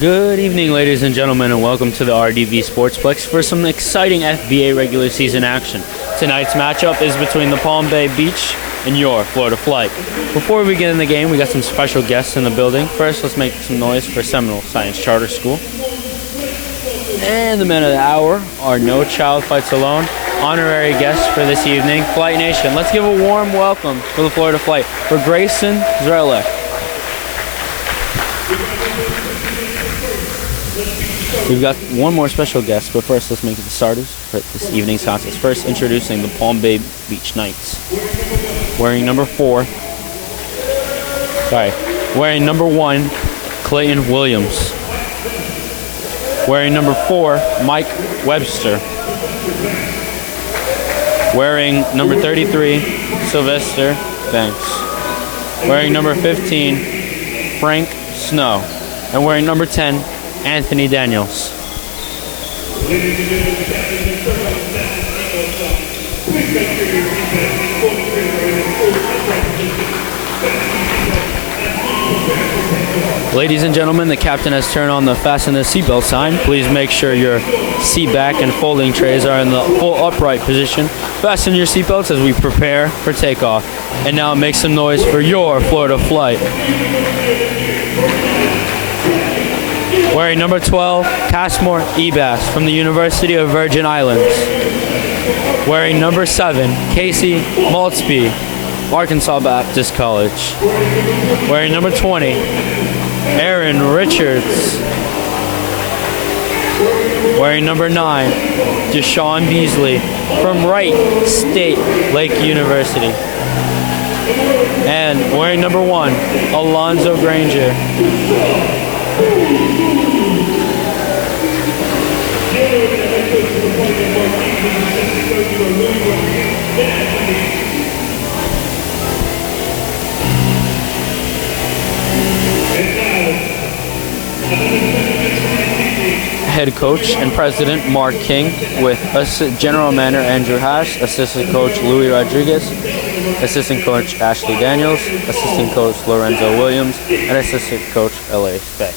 Good evening, ladies and gentlemen, and welcome to the RDV SportsPlex for some exciting FBA regular season action. Tonight's matchup is between the Palm Bay Beach and your Florida Flight. Before we get in the game, we got some special guests in the building. First, let's make some noise for Seminole Science Charter School. And the men of the hour are No Child Fights Alone. Honorary guests for this evening, Flight Nation. Let's give a warm welcome to the Florida Flight for Grayson Zrelek. We've got one more special guest, but first let's make it the starters for this evening's contest. First, introducing the Palm Bay Beach Knights. Wearing number 1, Clayton Williams. Wearing number 4, Mike Webster. Wearing number 33, Sylvester Banks. Wearing number 15, Frank Snow. And wearing number 10, Anthony Daniels. Ladies and gentlemen, the captain has turned on the fasten the seatbelt sign. Please make sure your seat back and folding trays are in the full upright position. Fasten your seatbelts as we prepare for takeoff. And now make some noise for your Florida Flight. Wearing number 12, Cashmore Ebas from the University of Virgin Islands. Wearing number 7, Casey Maltzby, Arkansas Baptist College. Wearing number 20, Aaron Richards. Wearing number 9, Deshaun Beasley from Wright State Lake University. And wearing number 1, Alonzo Granger. Head coach and president Mark King, with general manager Andrew Hash, assistant coach Louis Rodriguez, assistant coach Ashley Daniels, assistant coach Lorenzo Williams, and assistant coach L.A. Speck.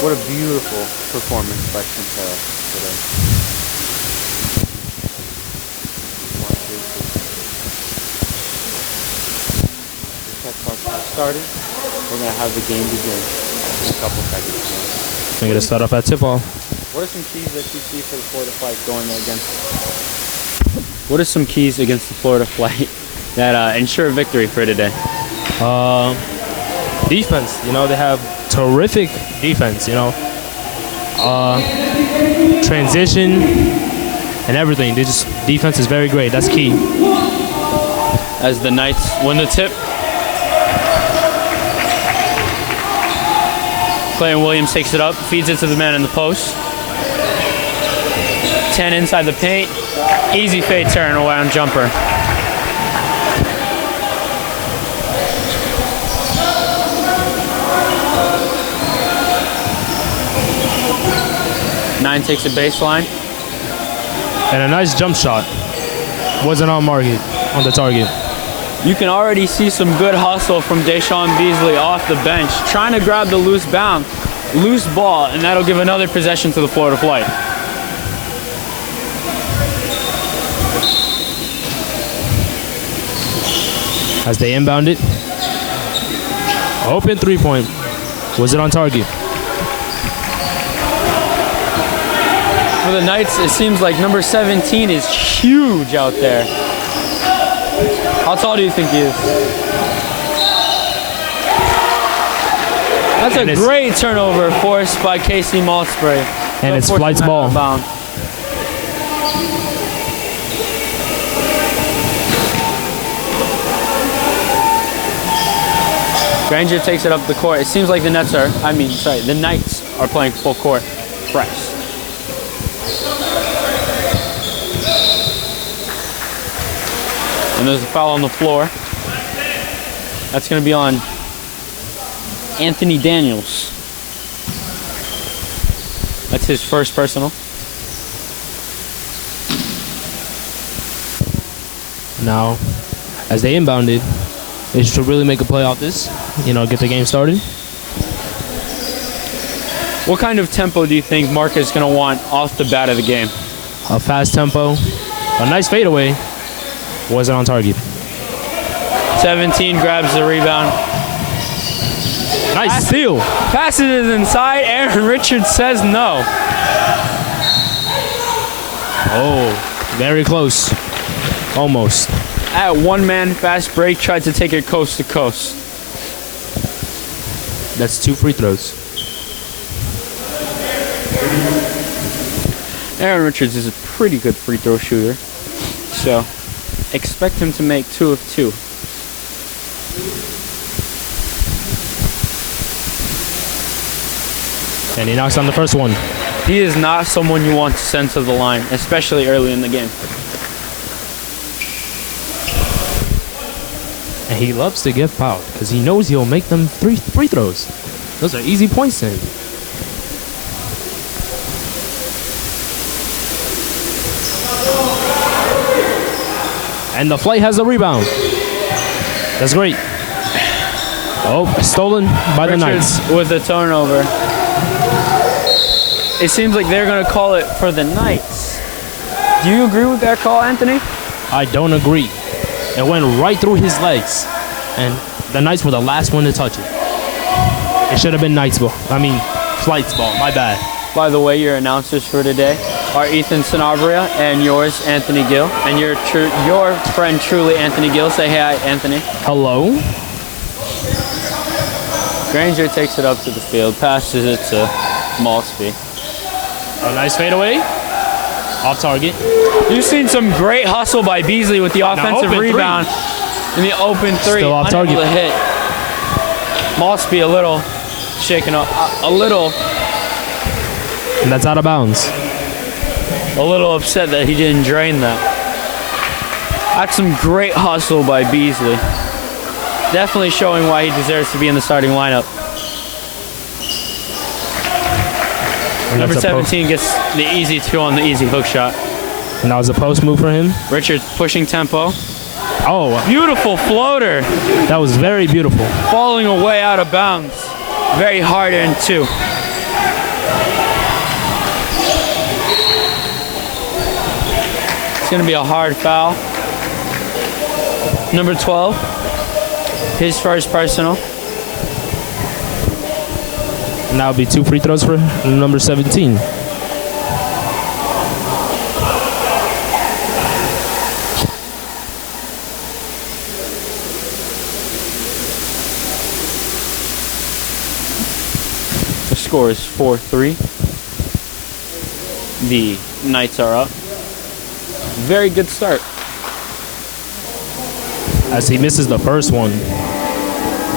What a beautiful performance by Quintero today. Started. We're going to have the game begin in a couple seconds. We're going to start off at tip-off. What are some keys that you see for the Florida Flight going against? What are some keys against the Florida Flight that ensure victory for today? Defense. You know, they have terrific defense, you know. Transition and everything. Defense is very great. That's key. As the Knights win the tip, Clayton Williams takes it up, feeds it to the man in the post. 10 inside the paint. Easy fade turn around jumper. Nine takes a baseline. And a nice jump shot. Wasn't on the target. You can already see some good hustle from Deshaun Beasley off the bench, trying to grab the loose ball, and that'll give another possession to the Florida Flight. As they inbound it. Open three-point. Was it on target? For the Knights, it seems like number 17 is huge out there. How tall do you think he is? That's a great turnover forced by Casey Maltsbury. And it's Flight's ball. Granger takes it up the court. It seems like the Knights are playing full court press. And there's a foul on the floor. That's going to be on Anthony Daniels. That's his first personal. Now, as they inbound it, they should really make a play off this, get the game started. What kind of tempo do you think Mark is going to want off the bat of the game? A fast tempo, a nice fadeaway. Wasn't on target. 17 grabs the rebound. Nice steal. Passes it inside. Aaron Richards says no. Oh, very close. Almost. At one-man fast break, tried to take it coast to coast. That's 2 free throws. Aaron Richards is a pretty good free throw shooter. So, expect him to make 2 of 2. And he knocks on the first one. He is not someone you want to send to the line, especially early in the game. And he loves to get fouled because he knows he'll make them free throws. Those are easy points to him. And the Flight has the rebound. That's great. Oh, stolen by the Knights. With the turnover. It seems like they're going to call it for the Knights. Do you agree with that call, Anthony? I don't agree. It went right through his legs. And the Knights were the last one to touch it. It should have been Flight's ball. My bad. By the way, your announcers for today are Ethan Sanabria and yours, Anthony Gill. And your friend, truly, Anthony Gill. Say hi, Anthony. Hello. Granger takes it up to the field, passes it to Maltsby. A nice fadeaway. Off target. You've seen some great hustle by Beasley with the offensive rebound in the open three. Still off target. To hit. Maltsby a little shaken up, a little. And that's out of bounds. A little upset that he didn't drain that. That's some great hustle by Beasley. Definitely showing why he deserves to be in the starting lineup. Number 17 gets the easy 2 on the easy hook shot. And that was a post move for him. Richards pushing tempo. Oh, beautiful floater. That was very beautiful. Falling away out of bounds. Very hard in 2. It's going to be a hard foul. Number 12. His first personal. And that'll be 2 free throws for number 17. The score is 4-3. The Knights are up. Very good start. As he misses the first one.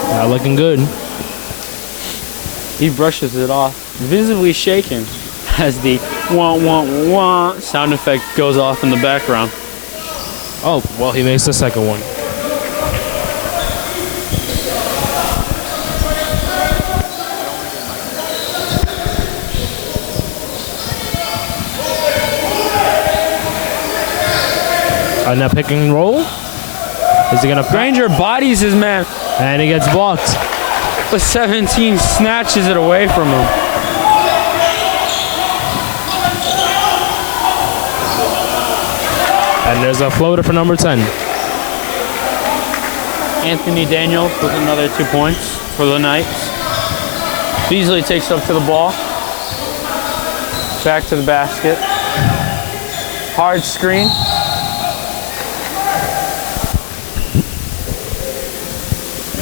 Not looking good. He brushes it off, visibly shaking, as the wah wah wah sound effect goes off in the background. Oh, well, he makes the second one. On that pick and roll. Is he gonna? Granger bodies his man, And he gets blocked. but 17 snatches it away from him. And there's a floater for number 10. Anthony Daniels with another 2 points for the Knights. Beasley takes up to the ball. Back to the basket. Hard screen.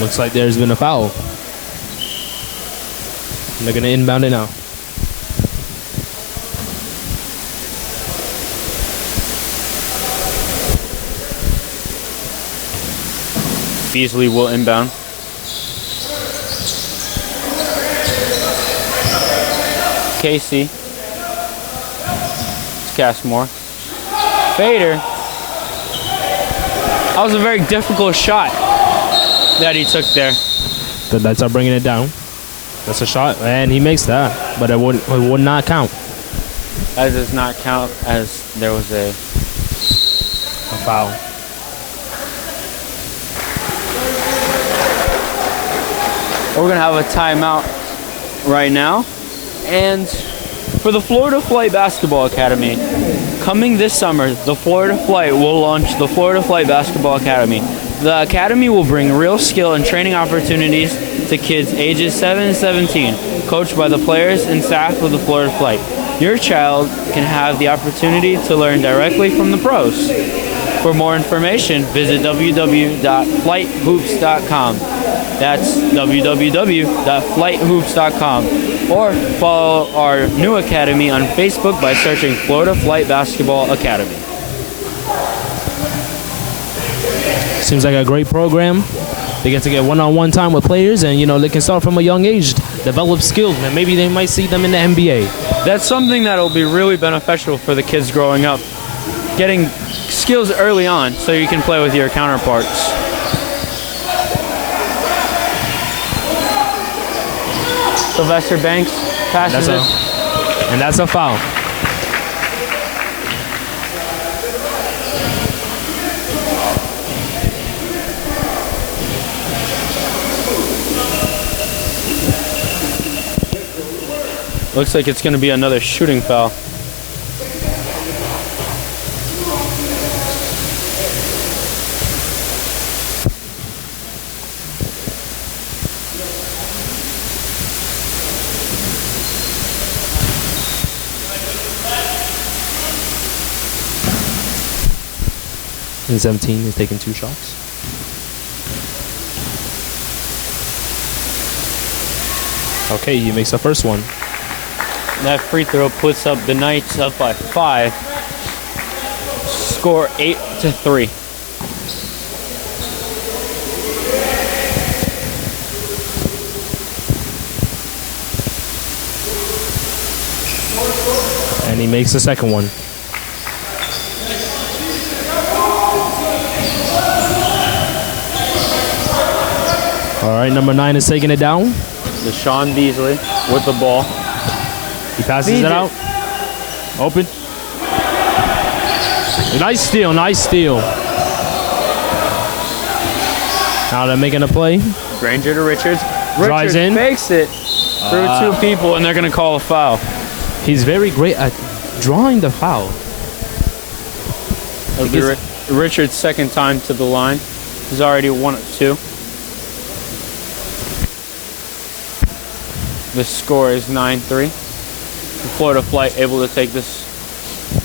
Looks like there's been a foul. And they're gonna inbound it now. Beasley will inbound. Casey. It's Cashmore. Fader. That was a very difficult shot that he took there. The Knights are bringing it down. That's a shot, and he makes that, but it would not count. That does not count as there was a Foul. We're going to have a timeout right now. And for the Florida Flight Basketball Academy, coming this summer, the Florida Flight will launch the Florida Flight Basketball Academy. The academy will bring real skill and training opportunities to kids ages 7 and 17, coached by the players and staff of the Florida Flight. Your child can have the opportunity to learn directly from the pros. For more information, visit www.flighthoops.com. That's www.flighthoops.com. Or follow our new academy on Facebook by searching Florida Flight Basketball Academy. Seems like a great program. They get to get one-on-one time with players, and they can start from a young age, develop skills, and maybe they might see them in the NBA. That's something that will be really beneficial for the kids growing up. Getting skills early on so you can play with your counterparts. Sylvester Banks passes it. And that's a foul. Looks like it's going to be another shooting foul. And 17 is taking 2 shots. Okay, he makes the first one. That free throw puts up the Knights up by 5. Score 8-3. And he makes the second one. All right, number 9 is taking it down. Deshaun Beasley with the ball. He passes it out. Open. Nice steal, nice steal. Now they're making a play. Granger to Richards. Drives in. Fakes it through 2 people, and they're going to call a foul. He's very great at drawing the foul. It'll be Richards' second time to the line. He's already 1 of 2. The score is 9-3. The Florida Flight able to take this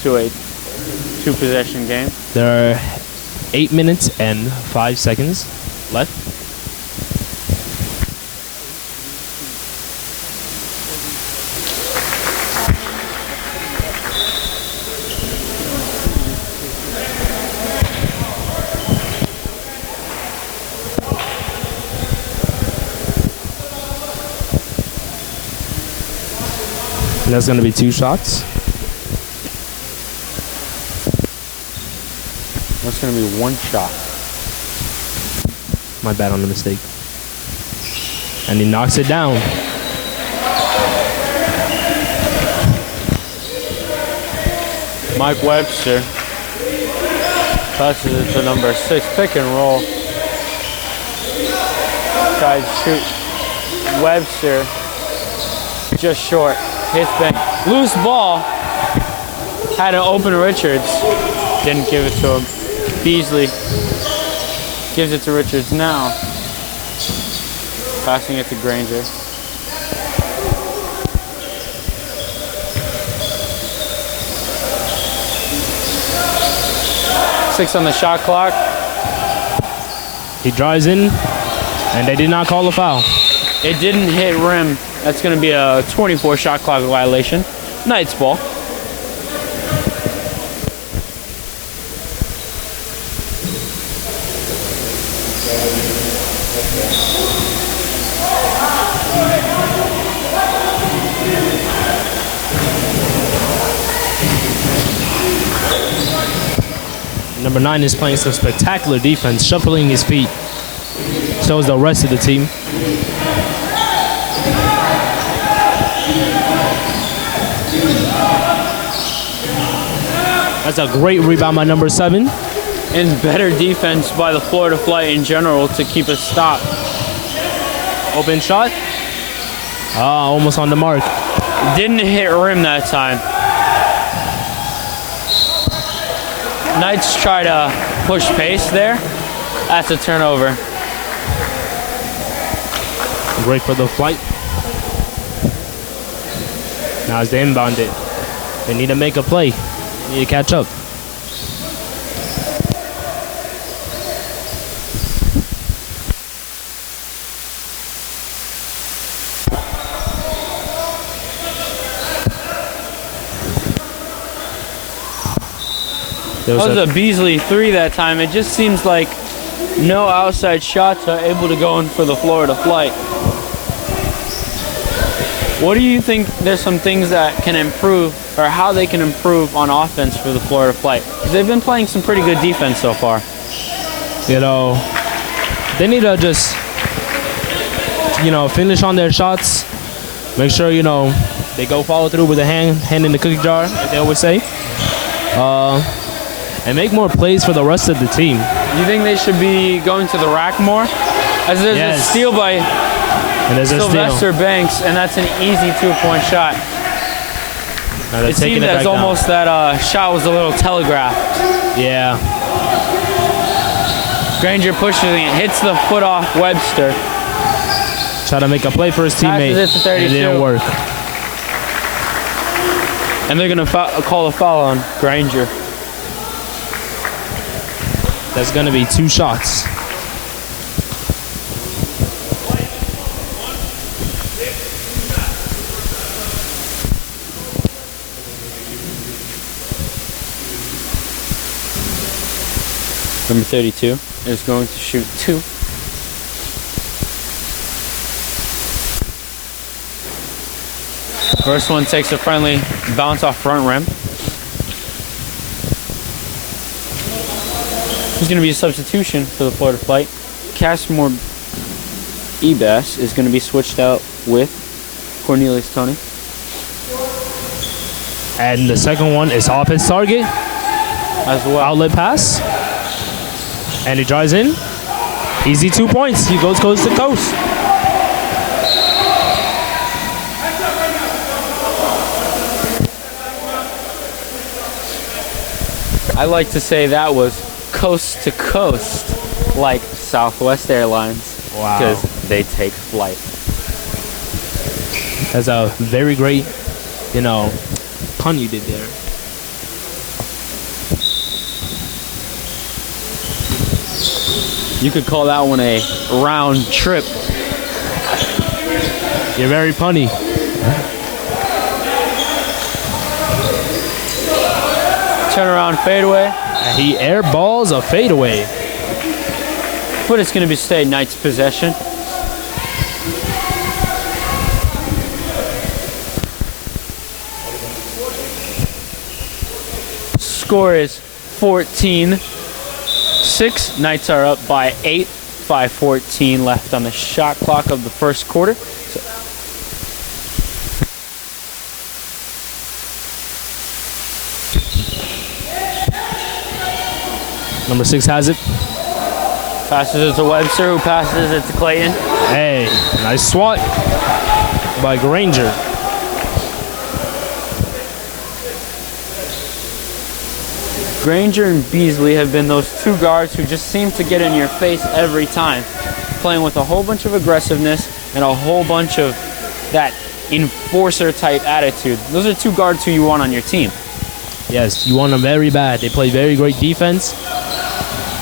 to a 2-possession game. There are 8 minutes and 5 seconds left. And that's going to be 2 shots. That's going to be 1 shot. My bad on the mistake. And he knocks it down. Mike Webster passes it to number 6, pick and roll. Tries to shoot. Webster just short. Hits bank. Loose ball. Had an open Richards. Didn't give it to him. Beasley gives it to Richards now. Passing it to Granger. Six on the shot clock. He drives in, and they did not call a foul. It didn't hit rim. That's going to be a 24 shot clock violation. Knights ball. Number 9 is playing some spectacular defense, shuffling his feet. So is the rest of the team. That's a great rebound by number 7. And better defense by the Florida Flight in general to keep a stop. Open shot. Almost on the mark. Didn't hit rim that time. Knights try to push pace there. That's a turnover. Great for the Flight. Now as they inbound it, they need to make a play. They need to catch up. That was a Beasley 3 that time. It just seems like no outside shots are able to go in for the Florida Flight. What do you think there's some things that can improve, or how they can improve on offense for the Florida Flight? Because they've been playing some pretty good defense so far. You know, they need to just, finish on their shots. Make sure, they go follow through with a hand in the cookie jar, as they always say. And make more plays for the rest of the team. You think they should be going to the rack more? As there's a steal by Sylvester Banks, and that's an easy 2-point shot. It seemed as almost that shot was a little telegraphed. Yeah. Granger pushes it, hits the foot off Webster. Try to make a play for his teammate. It didn't work. And they're going to call a foul on Granger. That's going to be 2 shots. Number 32 is going to shoot 2. First one takes a friendly bounce off front rim. There's going to be a substitution for the Florida Flight. Casimir Ebas is going to be switched out with Cornelius Tony. And the second one is off his target. As well. Outlet pass. And he drives in. Easy 2 points. He goes coast to coast. I like to say that was coast to coast, like Southwest Airlines. Wow. Because they take flight. That's a very great, pun you did there. You could call that one a round trip. You're very punny. Turnaround fadeaway. And he airballs a fadeaway. But it's going to be State Knights possession. score is 14-6. Knights are up by 8. 5:14 left on the shot clock of the first quarter. Number 6 has it. Passes it to Webster, who passes it to Clayton. Hey, nice swat by Granger. Granger and Beasley have been those two guards who just seem to get in your face every time, playing with a whole bunch of aggressiveness and a whole bunch of that enforcer type attitude. Those are two guards who you want on your team. Yes, you want them very bad. They play very great defense.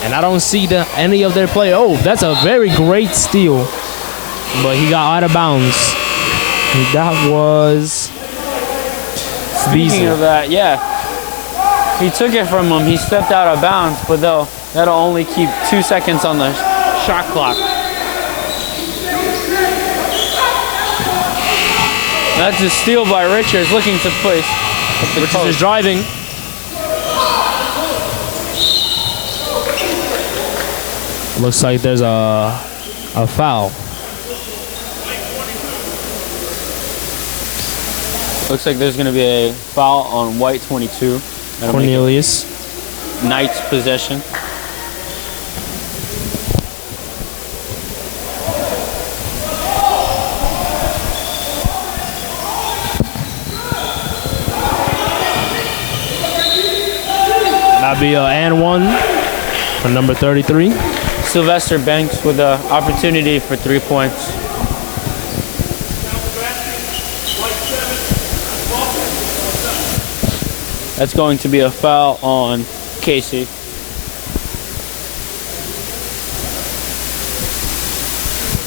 And I don't see any of their play. Oh, that's a very great steal. But he got out of bounds. That was Speaking Beasley. of that, yeah. He took it from him. He stepped out of bounds, but that'll only keep 2 seconds on the shot clock. That's a steal by Richards, looking to place. Richards is driving. Looks like there's a foul. Looks like there's going to be a foul on White 22. That'll Cornelius. Knights possession. That'll be an and one for number 33. Sylvester Banks with an opportunity for 3 points. That's going to be a foul on Casey.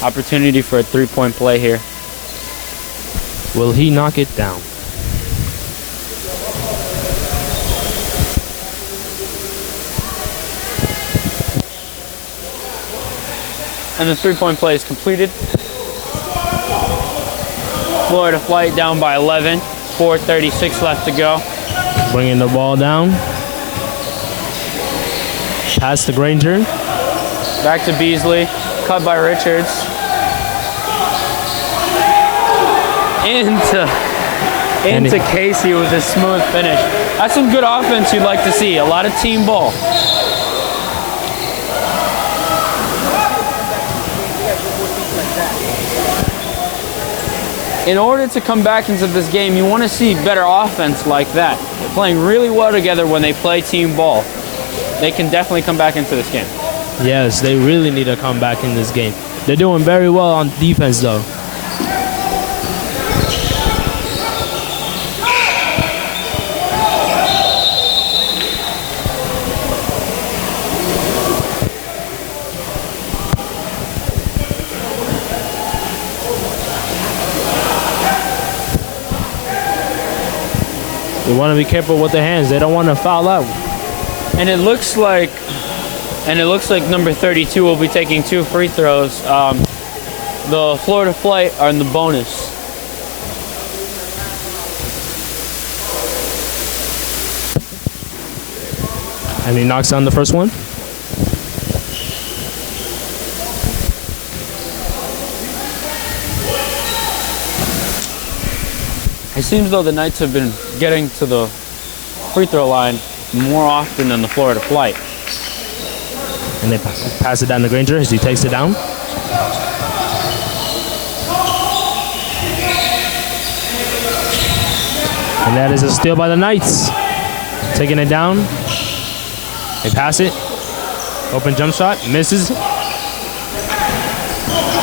Opportunity for a 3-point play here. Will he knock it down? And the 3-point play is completed. Florida Flight down by 11. 4:36 left to go. Bringing the ball down. Pass to Granger. Back to Beasley. Cut by Richards. Into Casey with a smooth finish. That's some good offense you'd like to see. A lot of team ball. In order to come back into this game, you want to see better offense like that. They're playing really well together when they play team ball. They can definitely come back into this game. Yes, they really need to come back in this game. They're doing very well on defense, though. You want to be careful with their hands. They don't want to foul out. And it looks like number 32 will be taking 2 free throws. The Florida Flight are in the bonus. And he knocks down the first one. It seems though the Knights have been getting to the free throw line more often than the Florida Flight. And they pass it down to Granger as he takes it down. And that is a steal by the Knights. Taking it down. They pass it. Open jump shot. Misses.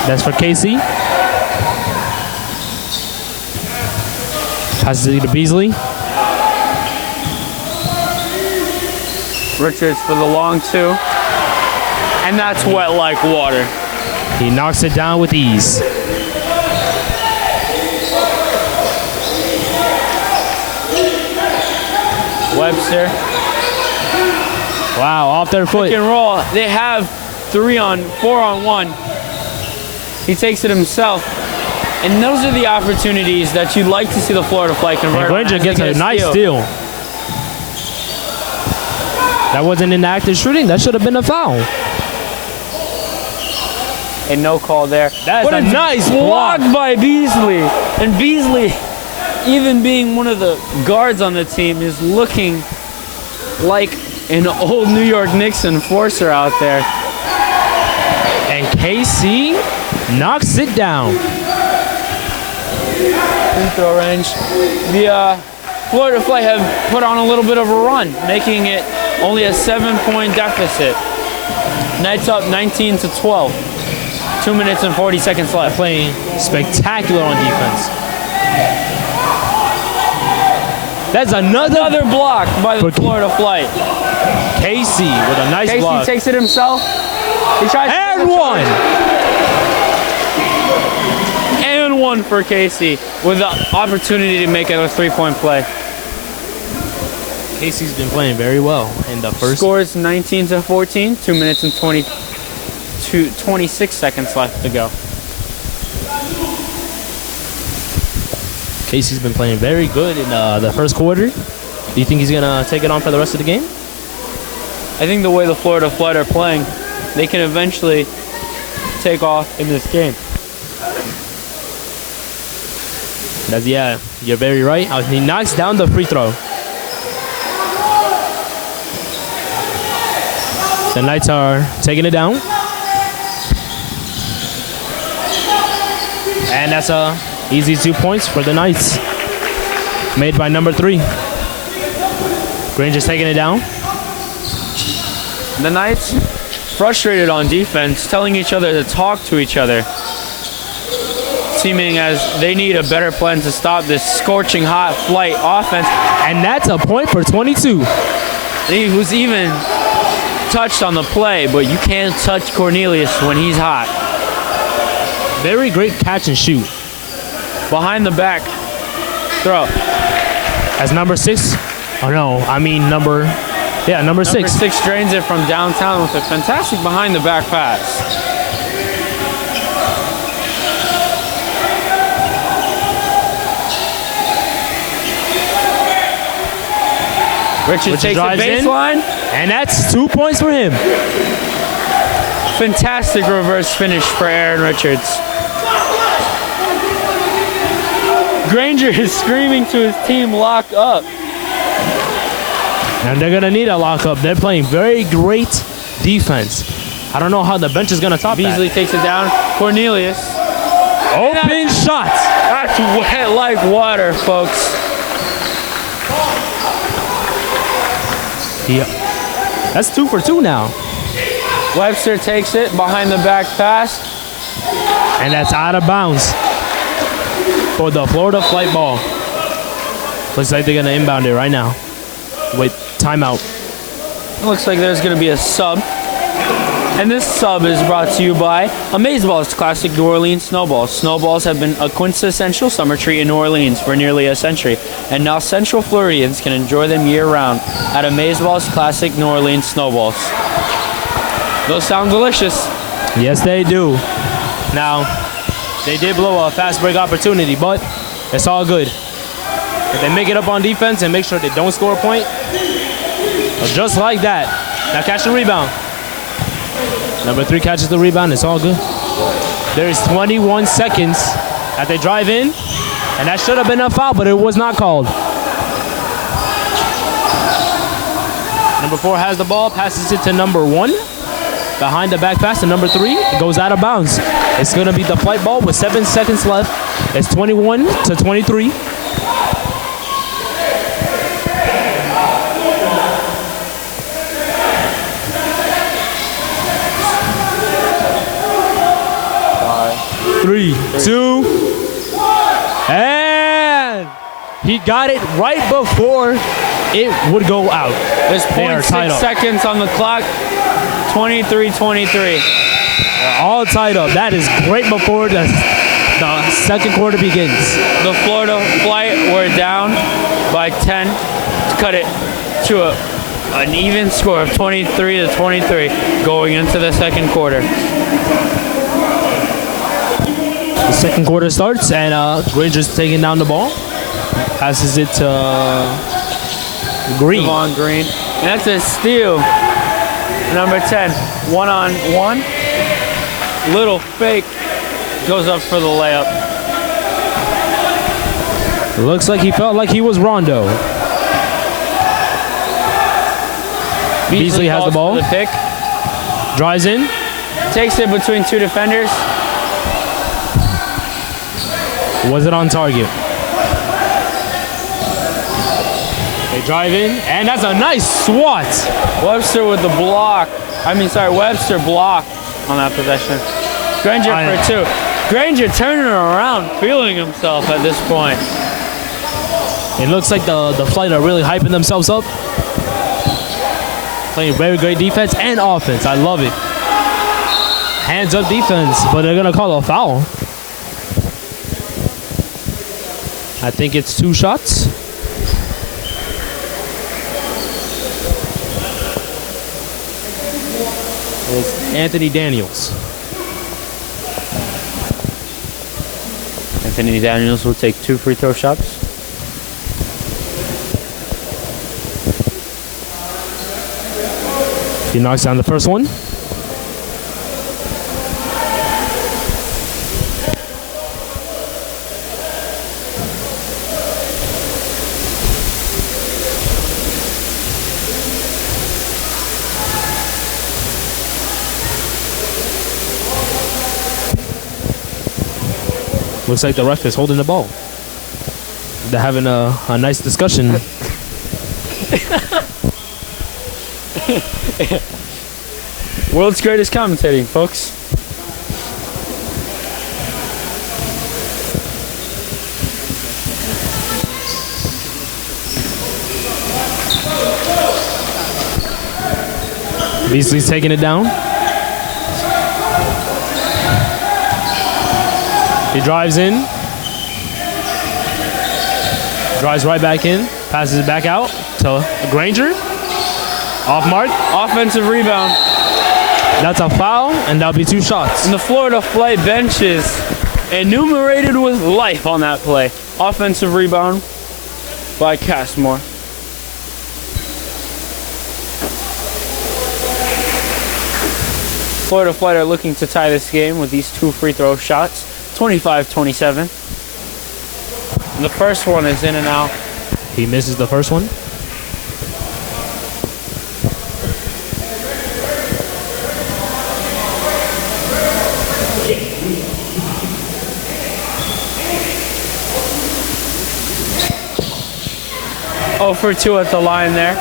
That's for Casey. Passes it to Beasley. Richards for the long 2. And that's wet like water. He knocks it down with ease. Webster. Wow, off their foot. Pick and roll. They have 4 on 1. He takes it himself. And those are the opportunities that you'd like to see the Florida Flight convert. And Granger gets a nice steal. That wasn't an active shooting. That should have been a foul. And no call there. That's a nice block by Beasley. And Beasley, even being one of the guards on the team, is looking like an old New York Knicks enforcer out there. And KC knocks it down. Free throw range. The Florida Fly have put on a little bit of a run, making it only a 7-point deficit. Knights up 19-12. 2 minutes and 40 seconds left. Playing spectacular on defense. That's another block by the Florida Flight. Casey with a nice block. Casey takes it himself. He tries and one. And one for Casey with the opportunity to make it a 3-point play. Casey's been playing very well in the first. Scores 19-14. 2 minutes and 26 seconds left to go. Casey's been playing very good in the first quarter. Do you think he's going to take it on for the rest of the game? I think the way the Florida Flight are playing, they can eventually take off in this game. Yeah, you're very right. He knocks down the free throw. The Knights are taking it down. And that's a easy 2 points for the Knights. Made by number 3. Granger's taking it down. The Knights frustrated on defense, telling each other to talk to each other. Seeming as they need a better plan to stop this scorching hot Flight offense. And that's a point for 22. He was even touched on the play, but you can't touch Cornelius when he's hot. Very great catch and shoot. Behind the back throw. As number 6. Oh no, I mean number 6. Number 6 drains it from downtown with a fantastic behind the back pass. Richards takes the baseline. And that's 2 points for him. Fantastic reverse finish for Aaron Richards. Granger is screaming to his team, lock up. And they're going to need a lockup. They're playing very great defense. I don't know how the bench is going to top Beasley that. takes it down. Cornelius. Open shots. That's wet like water, folks. Yeah. That's 2 for 2 now. Webster takes it behind the back pass. And that's out of bounds for the Florida Flight ball. Looks like they're going to inbound it right now. Wait, timeout. It looks like there's going to be a sub. And this sub is brought to you by Amazeballs Classic New Orleans Snowballs. Snowballs have been a quintessential summer treat in New Orleans for nearly a century. And now Central Floridians can enjoy them year-round at Amazeballs Classic New Orleans Snowballs. Those sound delicious. Yes, they do. Now, they did blow a fast break opportunity, but it's all good. If they make it up on defense and make sure they don't score a point, just like that. Now catch the rebound. Number 3 catches the rebound. It's all good. There's 21 seconds that they drive in, and that should have been a foul, but it was not called. Number 4 has the ball, passes it to number 1. Behind the back pass to number 3. It goes out of bounds. It's going to be the Flight ball with 7 seconds left. It's 21-23. Three, 2, and he got it right before it would go out. There's 0.6 seconds on the clock. 23-23. They're all tied up. That is great before the second quarter begins. The Florida Flight were down by 10 to cut it to an even score of 23-23 going into the second quarter. The second quarter starts, and Granger's taking down the ball. Passes it to Green. Devon Green. And that's a steal. Number 10, 1-on-1. Little fake, goes up for the layup. Looks like he felt like he was Rondo. Beasley has the ball. The pick. Drives in. Takes it between two defenders. Was it on target? They drive in, and that's a nice swat. Webster with the block. Webster blocked on that possession. Granger for two. Granger turning around, feeling himself at this point. It looks like the Flight are really hyping themselves up. Playing very great defense and offense. I love it. Hands up defense, but they're going to call a foul. I think it's 2 shots. It's Anthony Daniels. Anthony Daniels will take 2 free throw shots. He knocks down the first one. Looks like the ref is holding the ball. They're having a nice discussion. World's greatest commentating, folks. Beasley's taking it down. He drives in. Drives right back in. Passes it back out to Granger. Off mark. Offensive rebound. That's a foul, and that'll be 2 shots. And the Florida Flight benches enumerated with life on that play. Offensive rebound by Castmore. Florida Flight are looking to tie this game with these 2 free throw shots, 25-27. The first one is in and out. He misses the first one. Oh for 2 at the line there.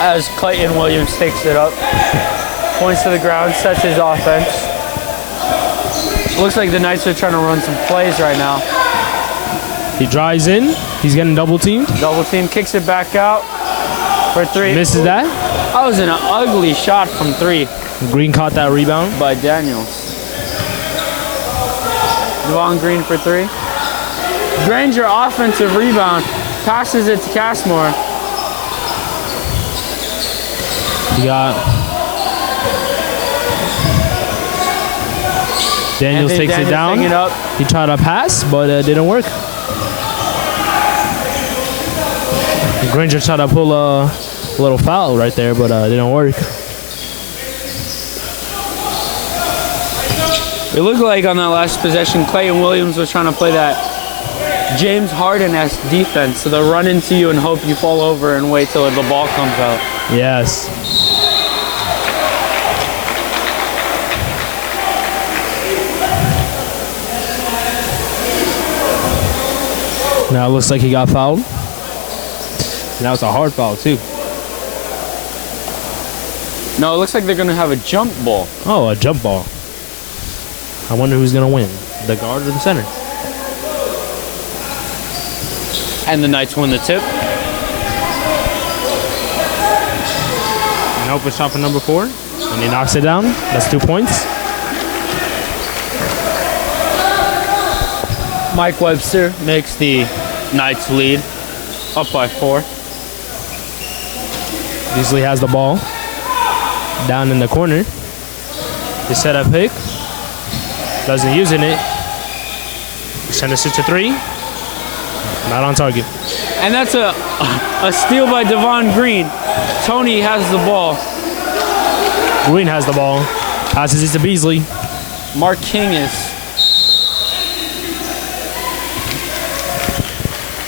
As Clayton Williams takes it up. Points to the ground, sets his offense. Looks like the Knights are trying to run some plays right now. He drives in. He's getting double teamed. Double team, kicks it back out for 3. Misses that. That was an ugly shot from 3. Green caught that rebound. By Daniels. Devon Green for 3. Granger offensive rebound. Passes it to Castmore. He got Daniels takes it down. He tried to pass, but it didn't work. Granger tried to pull a little foul right there, but it didn't work. It looked like on that last possession, Clayton Williams was trying to play that James Harden-esque defense. So they'll run into you and hope you fall over and wait till the ball comes out. Yes. Now it looks like he got fouled. Now it's a hard foul too. No, it looks like they're going to have a jump ball. Oh, a jump ball. I wonder who's going to win, the guard or the center. And the Knights win the tip. An open shot for number 4, and he knocks it down. That's 2 points. Mike Webster makes the Knights lead, up by 4. Beasley has the ball down in the corner. They set up pick. Doesn't use it. Send it to 3. Not on target. And that's a steal by Devon Green. Tony has the ball. Green has the ball. Passes it to Beasley. Mark King is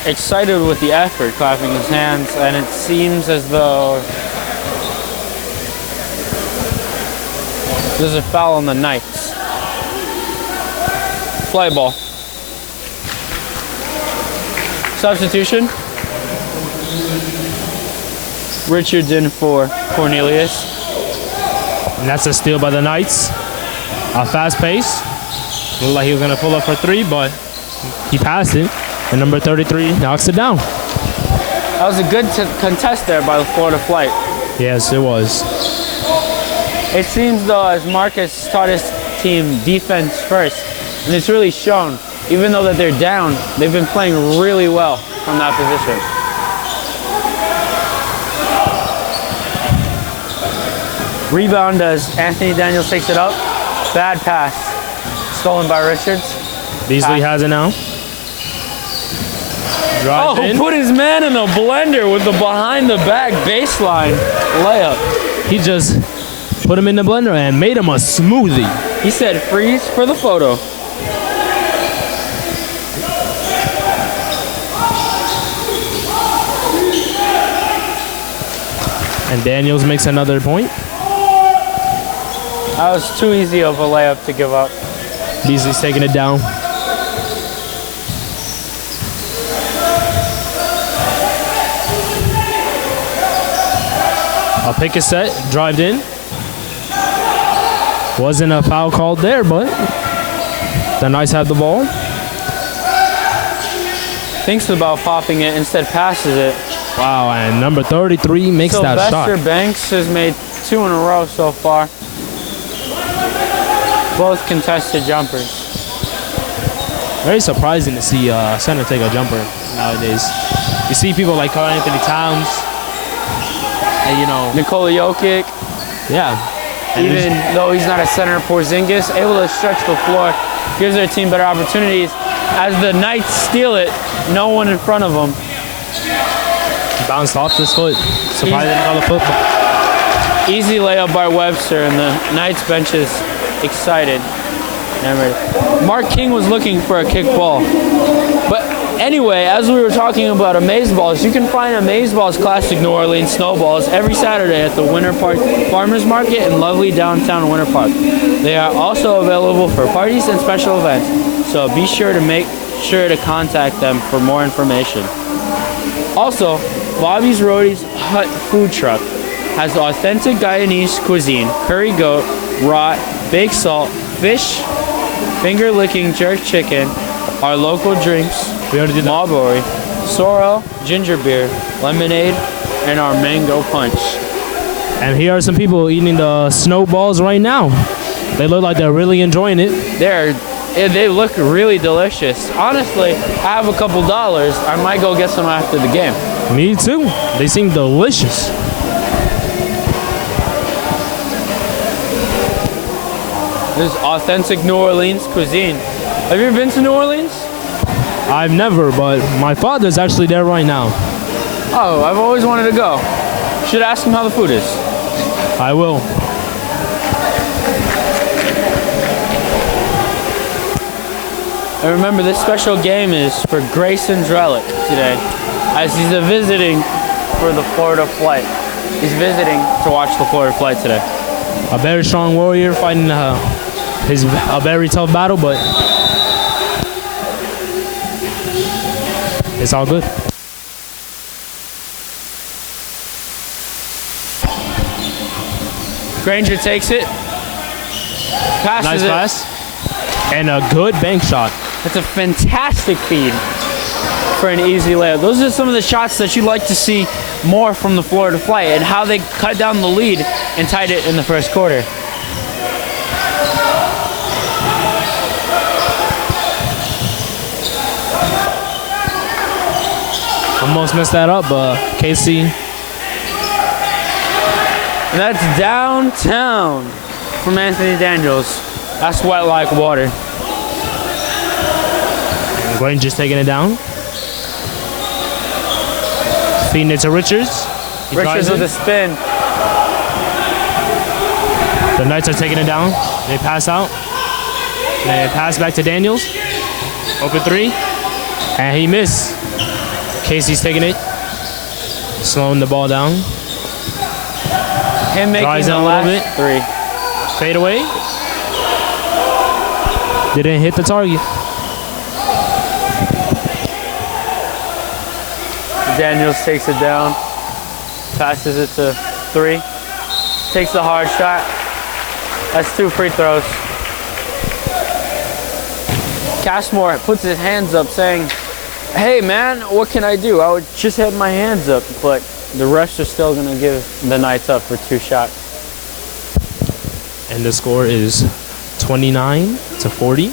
excited with the effort, clapping his hands, and it seems as though there's a foul on the Knights. Fly ball. Substitution. Richards in for Cornelius. And that's a steal by the Knights. A fast pace. Looked like he was going to pull up for three, but he passed it. And number 33 knocks it down. That was a good contest there by the Florida Flight. Yes, it was. It seems though as Marcus taught his team defense first, and it's really shown. Even though that they're down, they've been playing really well from that position. Rebound as Anthony Daniels takes it up. Bad pass. Stolen by Richards. Beasley has it now. Drives in. Put his man in a blender with the behind the back baseline layup. He just put him in the blender and made him a smoothie. He said freeze for the photo. And Daniels makes another point. That was too easy of a layup to give up. Beasley's taking it down. A pick is set, drived in. Wasn't a foul called there, but the Knights have the ball. Thinks about popping it, instead passes it. Wow, and number 33 makes that shot. Sylvester Banks has made 2 in a row so far. Both contested jumpers. Very surprising to see center take a jumper nowadays. You see people like Karl Anthony Towns, and Nikola Jokic. Yeah. And even though he's not a center, Porzingis able to stretch the floor, gives their team better opportunities. As the Knights steal it, no one in front of them. Bounced off his foot. Surprised on the foot. Easy layup by Webster, and the Knights bench is excited. Mark King was looking for a kick ball. But anyway, as we were talking about amazeballs, you can find Amazeballs Classic New Orleans snowballs every Saturday at the Winter Park Farmers Market in lovely downtown Winter Park. They are also available for parties and special events, so be sure to make sure to contact them for more information. Also, Bobby's Roadie's Hut food truck has authentic Guyanese cuisine, curry goat, rot, baked salt, fish, finger-licking jerk chicken, our local drinks, mulberry, sorrel, ginger beer, lemonade, and our mango punch. And here are some people eating the snowballs right now. They look like they're really enjoying it. They look really delicious. Honestly, I have a couple dollars. I might go get some after the game. Me too. They seem delicious. This is authentic New Orleans cuisine. Have you ever been to New Orleans? I've never, but my father's actually there right now. Oh, I've always wanted to go. Should ask him how the food is. I will. And remember, this special game is for Grayson Drellick today, as he's visiting for the Florida Flight. He's visiting to watch the Florida Flight today. A very strong warrior fighting a very tough battle, but it's all good. Granger takes it. Passes it. Nice pass. And a good bank shot. That's a fantastic feed for an easy layup. Those are some of the shots that you'd like to see more from the Florida Flight, and how they cut down the lead and tied it in the first quarter. Almost messed that up, but KC. And that's downtown from Anthony Daniels. That's wet like water. Granger's taking it down. Feeding it to Richards. Richards with a spin. The Knights are taking it down. They pass out. They pass back to Daniels. Open three. And he missed. Casey's taking it. Slowing the ball down. Him making the last three. Fade away. Didn't hit the target. Daniels takes it down. Passes it to three. Takes the hard shot. That's 2 free throws. Cashmore puts his hands up saying, hey man, what can I do? I would just have my hands up, but the refs are still gonna give the Knights up for 2 shots. And the score is 29-40.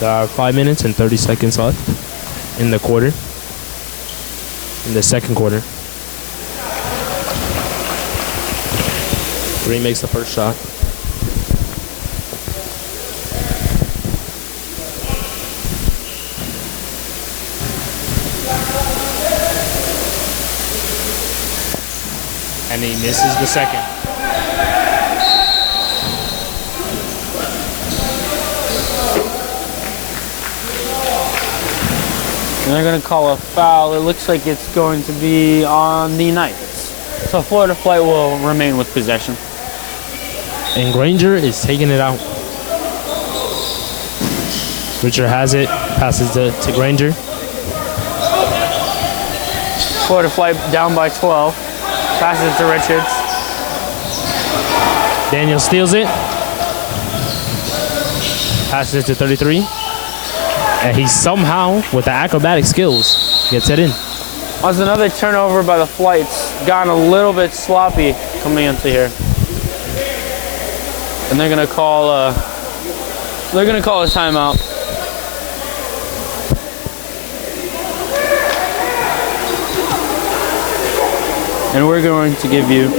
There are 5 minutes and 30 seconds left in the quarter. In the second quarter. Green makes the first shot. And he misses the second. And they're going to call a foul. It looks like it's going to be on the Knights. So Florida Flight will remain with possession. And Granger is taking it out. Richard has it, passes to Granger. Florida Flight down by 12. Passes to Richards. Daniel steals it. Passes it to 33. And he somehow, with the acrobatic skills, gets it in. That's another turnover by the Flights. Gotten a little bit sloppy coming into here. And they're gonna call a timeout. And we're going to give you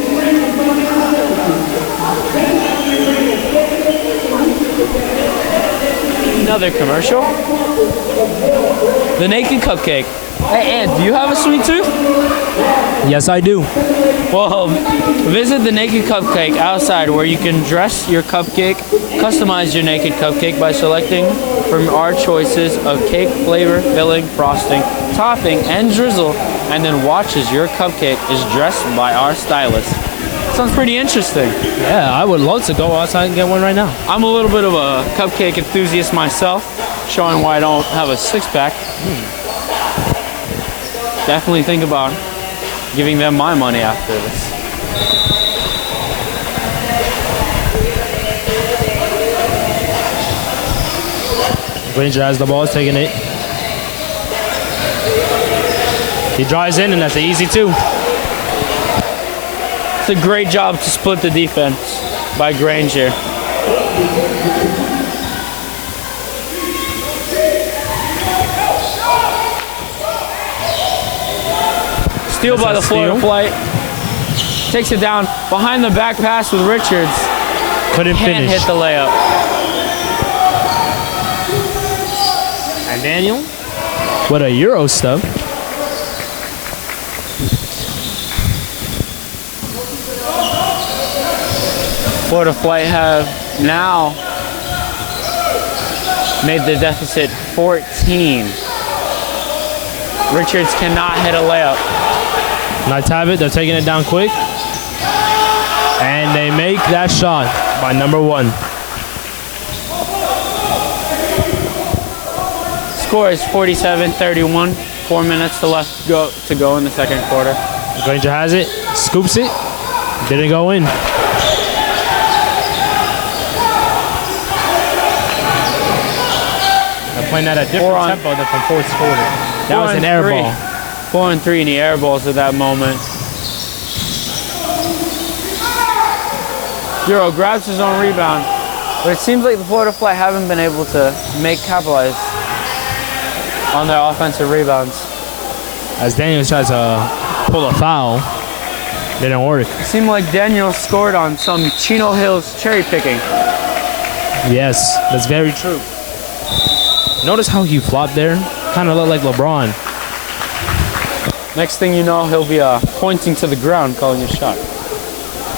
another commercial. The Naked Cupcake. Hey, Ant, do you have a sweet tooth? Yes, I do. Well, visit the Naked Cupcake outside where you can dress your cupcake, customize your Naked Cupcake by selecting from our choices of cake, flavor, filling, frosting, topping, and drizzle, and then watch as your cupcake is dressed by our stylist. Sounds pretty interesting. Yeah, I would love to go outside and get one right now. I'm a little bit of a cupcake enthusiast myself, showing why I don't have a six-pack. Definitely think about giving them my money after this. Granger has the ball, is taking it. He drives in, and that's an easy 2. It's a great job to split the defense by Granger. Steal by the Florida Flight. Takes it down behind the back pass with Richards. Couldn't Can't finish. hit the layup. And Daniel, what a Euro stub. Florida Flight have now made the deficit 14. Richards cannot hit a layup. Knights have it, they're taking it down quick. And they make that shot by number 1. Score is 47-31. 4 minutes to go in the second quarter. Granger has it, scoops it, didn't go in. They're playing at a different tempo than from fourth quarter. That was an air ball. 4 and 3 in the air balls at that moment. Euro grabs his own rebound, but it seems like the Florida Flight haven't been able to capitalize on their offensive rebounds. As Daniel tries to pull a foul, didn't work. It seemed like Daniel scored on some Chino Hills cherry picking. Yes, that's very true. Notice how he flopped there? Kind of looked like LeBron. Next thing you know, he'll be pointing to the ground, calling a shot.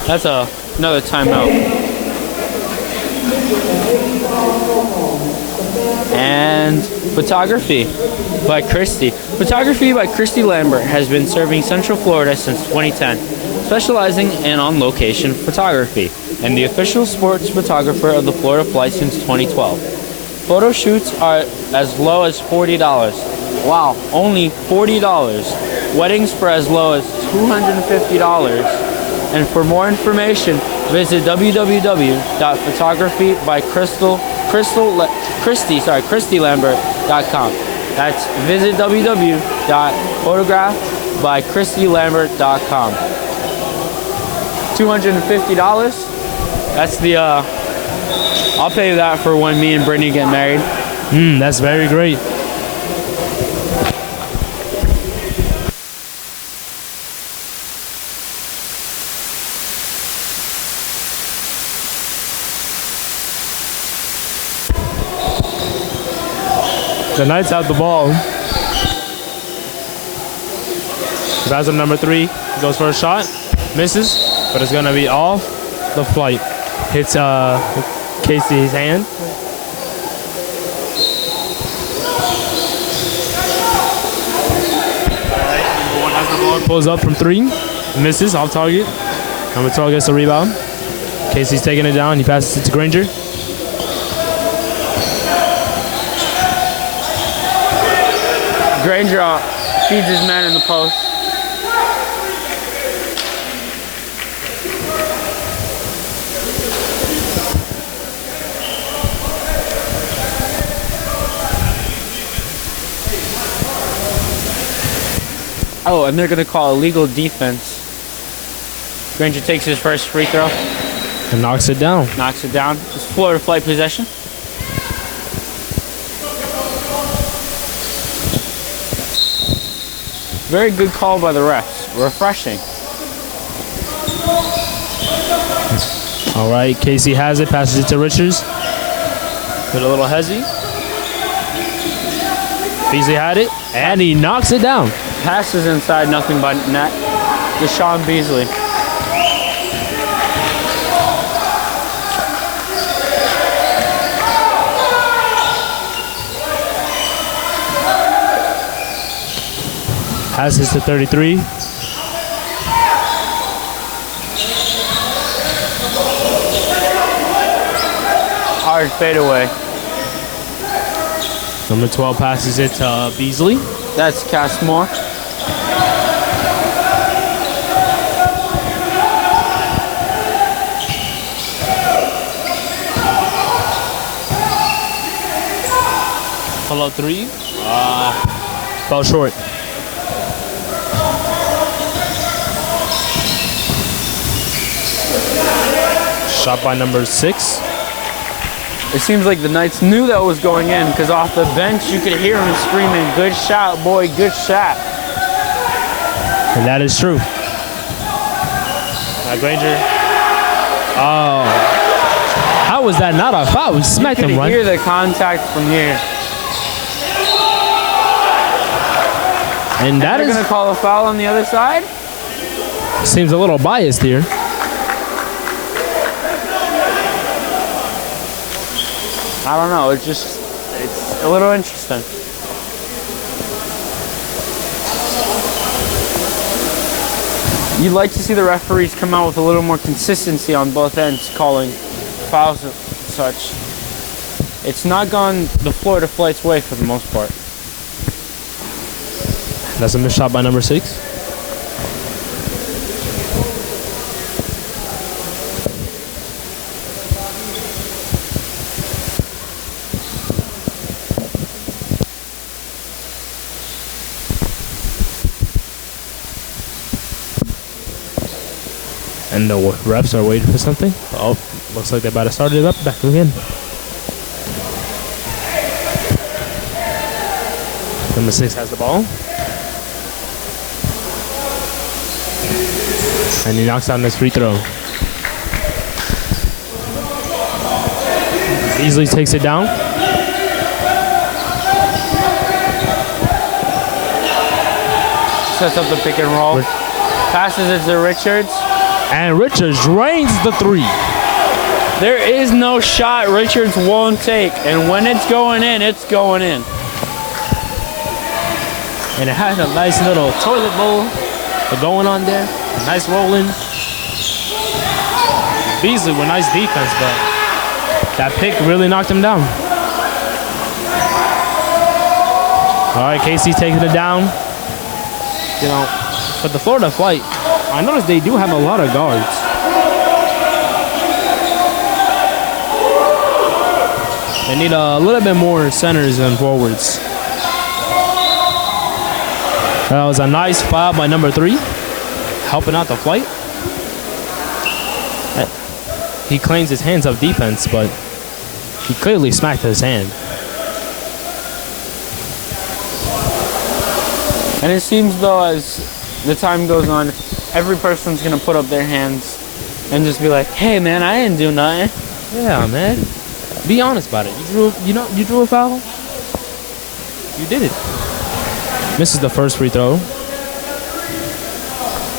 That's another timeout. And photography by Christy. Photography by Christy Lambert has been serving Central Florida since 2010, specializing in on-location photography, and the official sports photographer of the Florida Flight since 2012. Photo shoots are as low as $40. Wow, only $40. Weddings for as low as $250. And for more information, visit www.christylambert.com. That's visit www.photographbychristylambert.com. $250. That's the I'll pay that for when me and Brittany get married. That's very great. The Knights have the ball. Pass to number 3. He goes for a shot. Misses, but it's going to be off the flight. Hits Casey's hand. Number 1 has the ball. Pulls up from 3. Misses, off target. Number 12 gets a rebound. Casey's taking it down. He passes it to Granger. Granger feeds his man in the post. Oh, and they're going to call illegal defense. Granger takes his first free throw. And knocks it down. Knocks it down. It's Florida Flight possession. Very good call by the refs. Refreshing. All right, Casey has it. Passes it to Richards. With a little hezzy. Beasley had it, and he knocks it down. Passes inside, nothing but net. Deshaun Beasley. Passes to 33. Hard fadeaway. Number 12 passes it to Beasley. That's Castmore. Pull up 3. Fell short. Shot by number 6. It seems like the Knights knew that was going in because off the bench you could hear him screaming, "Good shot, boy, good shot." And that is true. Granger. Oh. How was that not a foul? We smacked him, You right? could hear the contact from here. And that They're is going to call a foul on the other side? seems a little biased here. I don't know. It's a little interesting. You'd like to see the referees come out with a little more consistency on both ends, calling fouls and such. It's not gone the Florida Flight's way for the most part. That's a missed shot by number 6. And the refs are waiting for something. Oh, looks like they're about to start it up back again. Number 6 has the ball. And he knocks down his free throw. Beasley takes it down. sets up the pick and roll. Passes it to Richards. And Richards drains the three. There is no shot Richards won't take. And when it's going in, it's going in. And it has a nice little toilet bowl going on there. Nice rolling. Beasley with nice defense, but that pick really knocked him down. All right, KC taking it down. You know, but the Florida Flight, I noticed they do have a lot of guards. They need a little bit more centers and forwards. That was a nice foul by number 3, helping out the Flight. He claims his hands up defense, but he clearly smacked his hand. And it seems though as the time goes on, every person's gonna put up their hands and just be like, "Hey man, I didn't do nothing." Yeah, man. Be honest about it. You drew a foul. You did it. Misses the first free throw.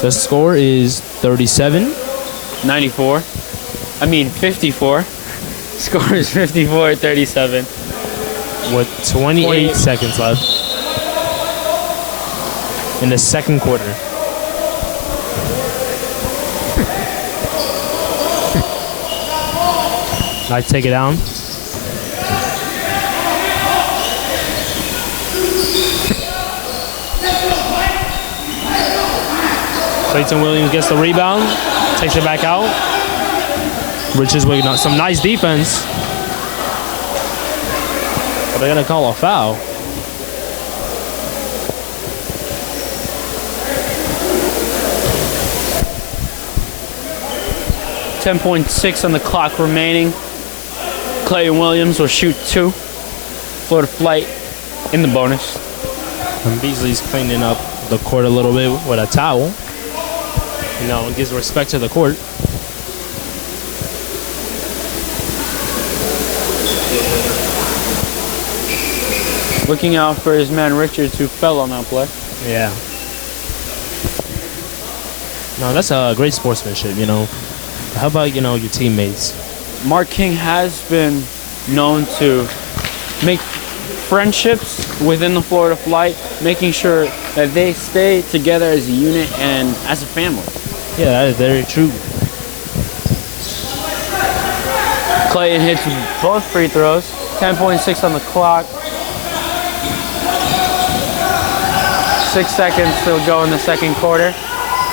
The score is 54. Score is 54-37. With 28 seconds left in the second quarter. I take it down. Clayton Williams gets the rebound, takes it back out. Richards with some nice defense. But they're gonna call a foul. .6 on the clock remaining. Clayton Williams will shoot 2. Florida Flight in the bonus. And Beasley's cleaning up the court a little bit with a towel. You know, it gives respect to the court. Looking out for his man Richards, who fell on that play. Yeah. No, that's a great sportsmanship, you know. How about, you know, your teammates? Mark King has been known to make friendships within the Florida Flight, making sure that they stay together as a unit and as a family. Yeah, that is very true. Clayton hits both free throws. 10.6 on the clock. 6 seconds to go in the second quarter.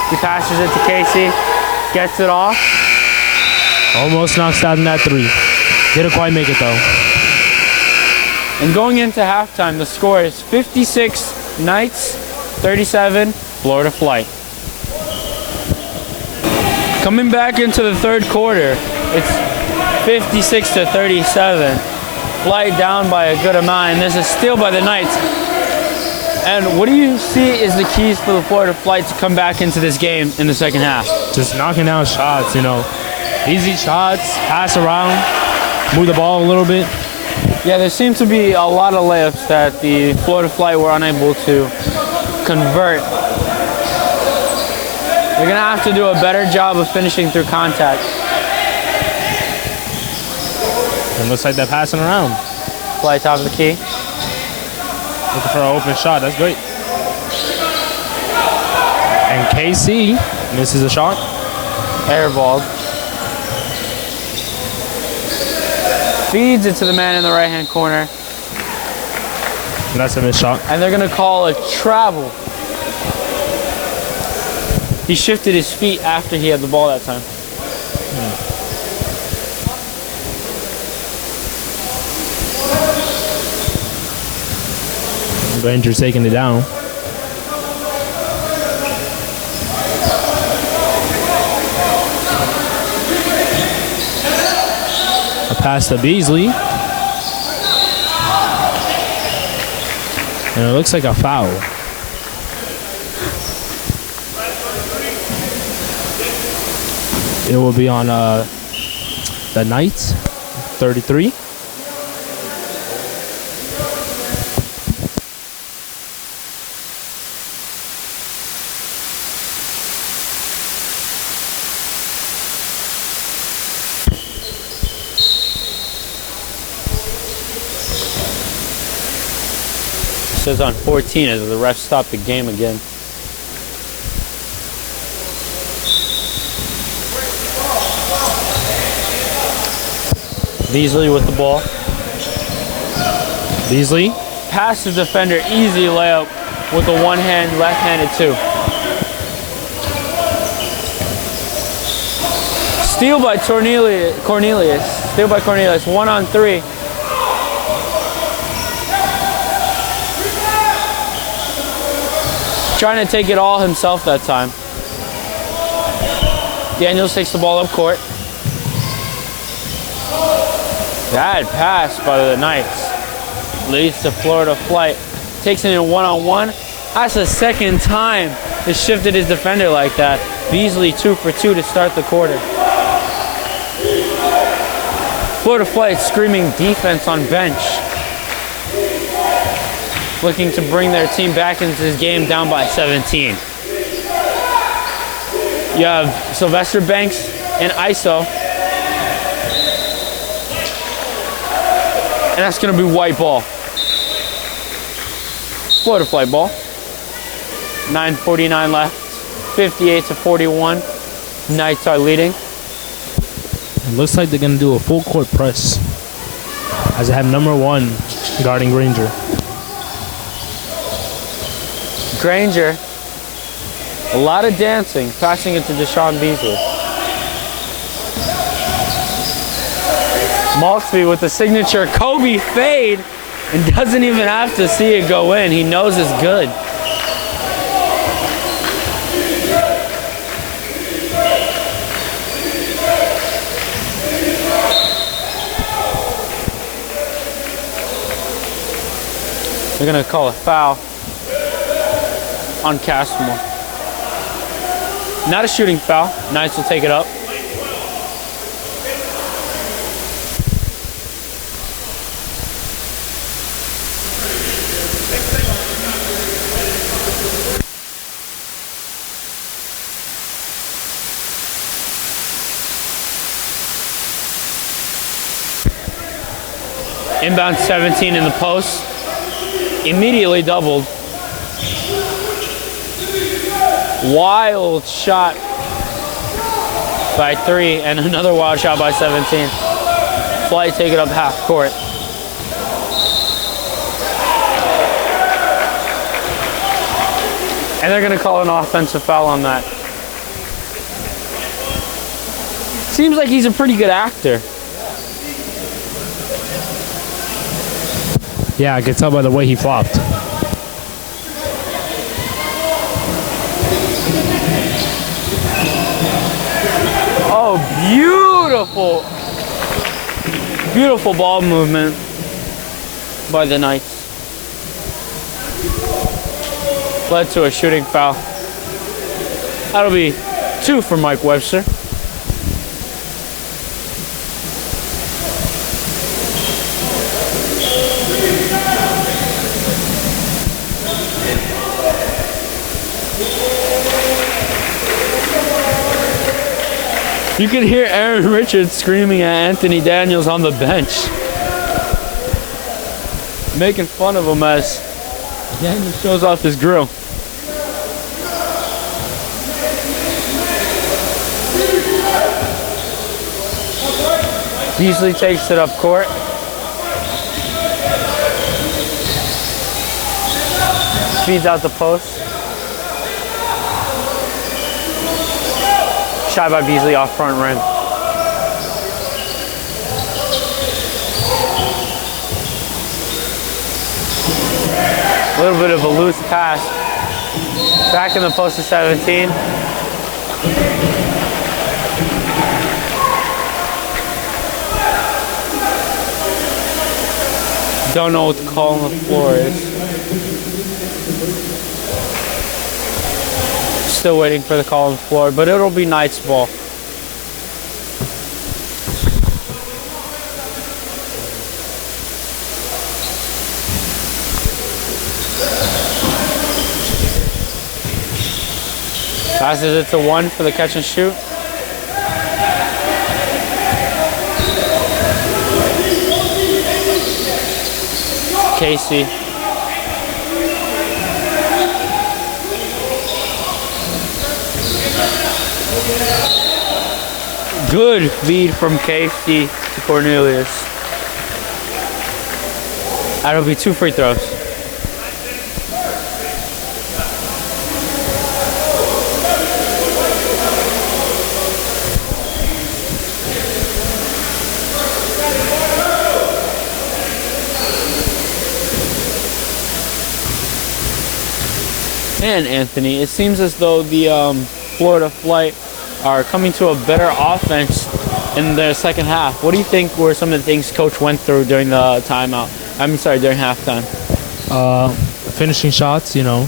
He passes it to Casey. Gets it off. Almost knocks down that 3. Didn't quite make it though. And going into halftime, the score is 56 Knights, 37 Florida Flight. Coming back into the third quarter, it's 56-37. Flight down by a good amount, and there's a steal by the Knights. And what do you see is the keys for the Florida Flight to come back into this game in the second half? Just knocking down shots, you know. Easy shots, pass around, move the ball a little bit. Yeah, there seems to be a lot of layups that the Florida Flight were unable to convert. They're going to have to do a better job of finishing through contact. It looks like they're passing around. Fly top of the key. Looking for an open shot. That's great. And KC misses a shot. Airballed. Feeds it to the man in the right-hand corner. And that's a missed shot. And they're going to call a travel. He shifted his feet after he had the ball that time. Rangers taking it down. A pass to Beasley. And it looks like a foul. It will be on the Knights, 33. says on 14 as the ref stopped the game again. Beasley with the ball. Beasley. Past the defender, easy layup with a one-hand, left-handed two. Steal by Cornelius. Steal by Cornelius. 1-on-3. Trying to take it all himself that time. Daniels takes the ball up court. Bad pass by the Knights. Leads to Florida Flight. Takes it in one-on-one. That's the second time he shifted his defender like that. Beasley 2 for 2 to start the quarter. Florida Flight screaming defense on bench. Looking to bring their team back into this game down by 17. You have Sylvester Banks and ISO. And that's going to be white ball. Florida Flight ball. 9:49 left. 58-41. Knights are leading. It looks like they're going to do a full court press as they have number 1 guarding Granger. Granger, a lot of dancing, passing it to Deshaun Beasley. Maltsby with the signature Kobe fade and doesn't even have to see it go in. He knows it's good. They're going to call a foul on Castmore. Not a shooting foul. Knights will take it up. Inbound 17 in the post. Immediately doubled. Wild shot by 3 and another wild shot by 17. Flight take it up half court. And they're going to call an offensive foul on that. Seems like he's a pretty good actor. Yeah, I can tell by the way he flopped. Oh, beautiful. Beautiful ball movement by the Knights. Led to a shooting foul. That'll be 2 for Mike Webster. You could hear Aaron Richards screaming at Anthony Daniels on the bench. Making fun of him as Daniels shows off his grill. Beasley takes it up court. Feeds out the post. Shot by Beasley off front rim. A little bit of a loose pass. Back in the post to 17. Don't know what the call on the floor is. Still waiting for the call on the floor, but it'll be Knights ball. Passes it to 1 for the catch and shoot. Casey Good feed from Casey to Cornelius. That'll be 2 free throws. And Anthony, it seems as though the Florida Flight are coming to a better offense in the second half. What do you think were some of the things Coach went through during the timeout? During halftime. Finishing shots, on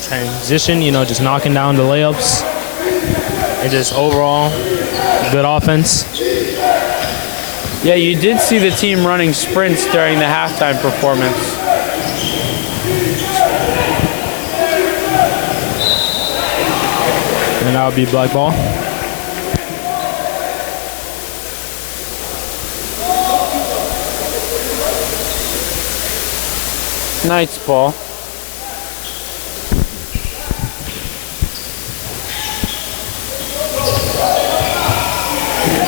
transition, just knocking down the layups, and just overall good offense. Yeah, you did see the team running sprints during the halftime performance. And that would be black ball. Knights ball.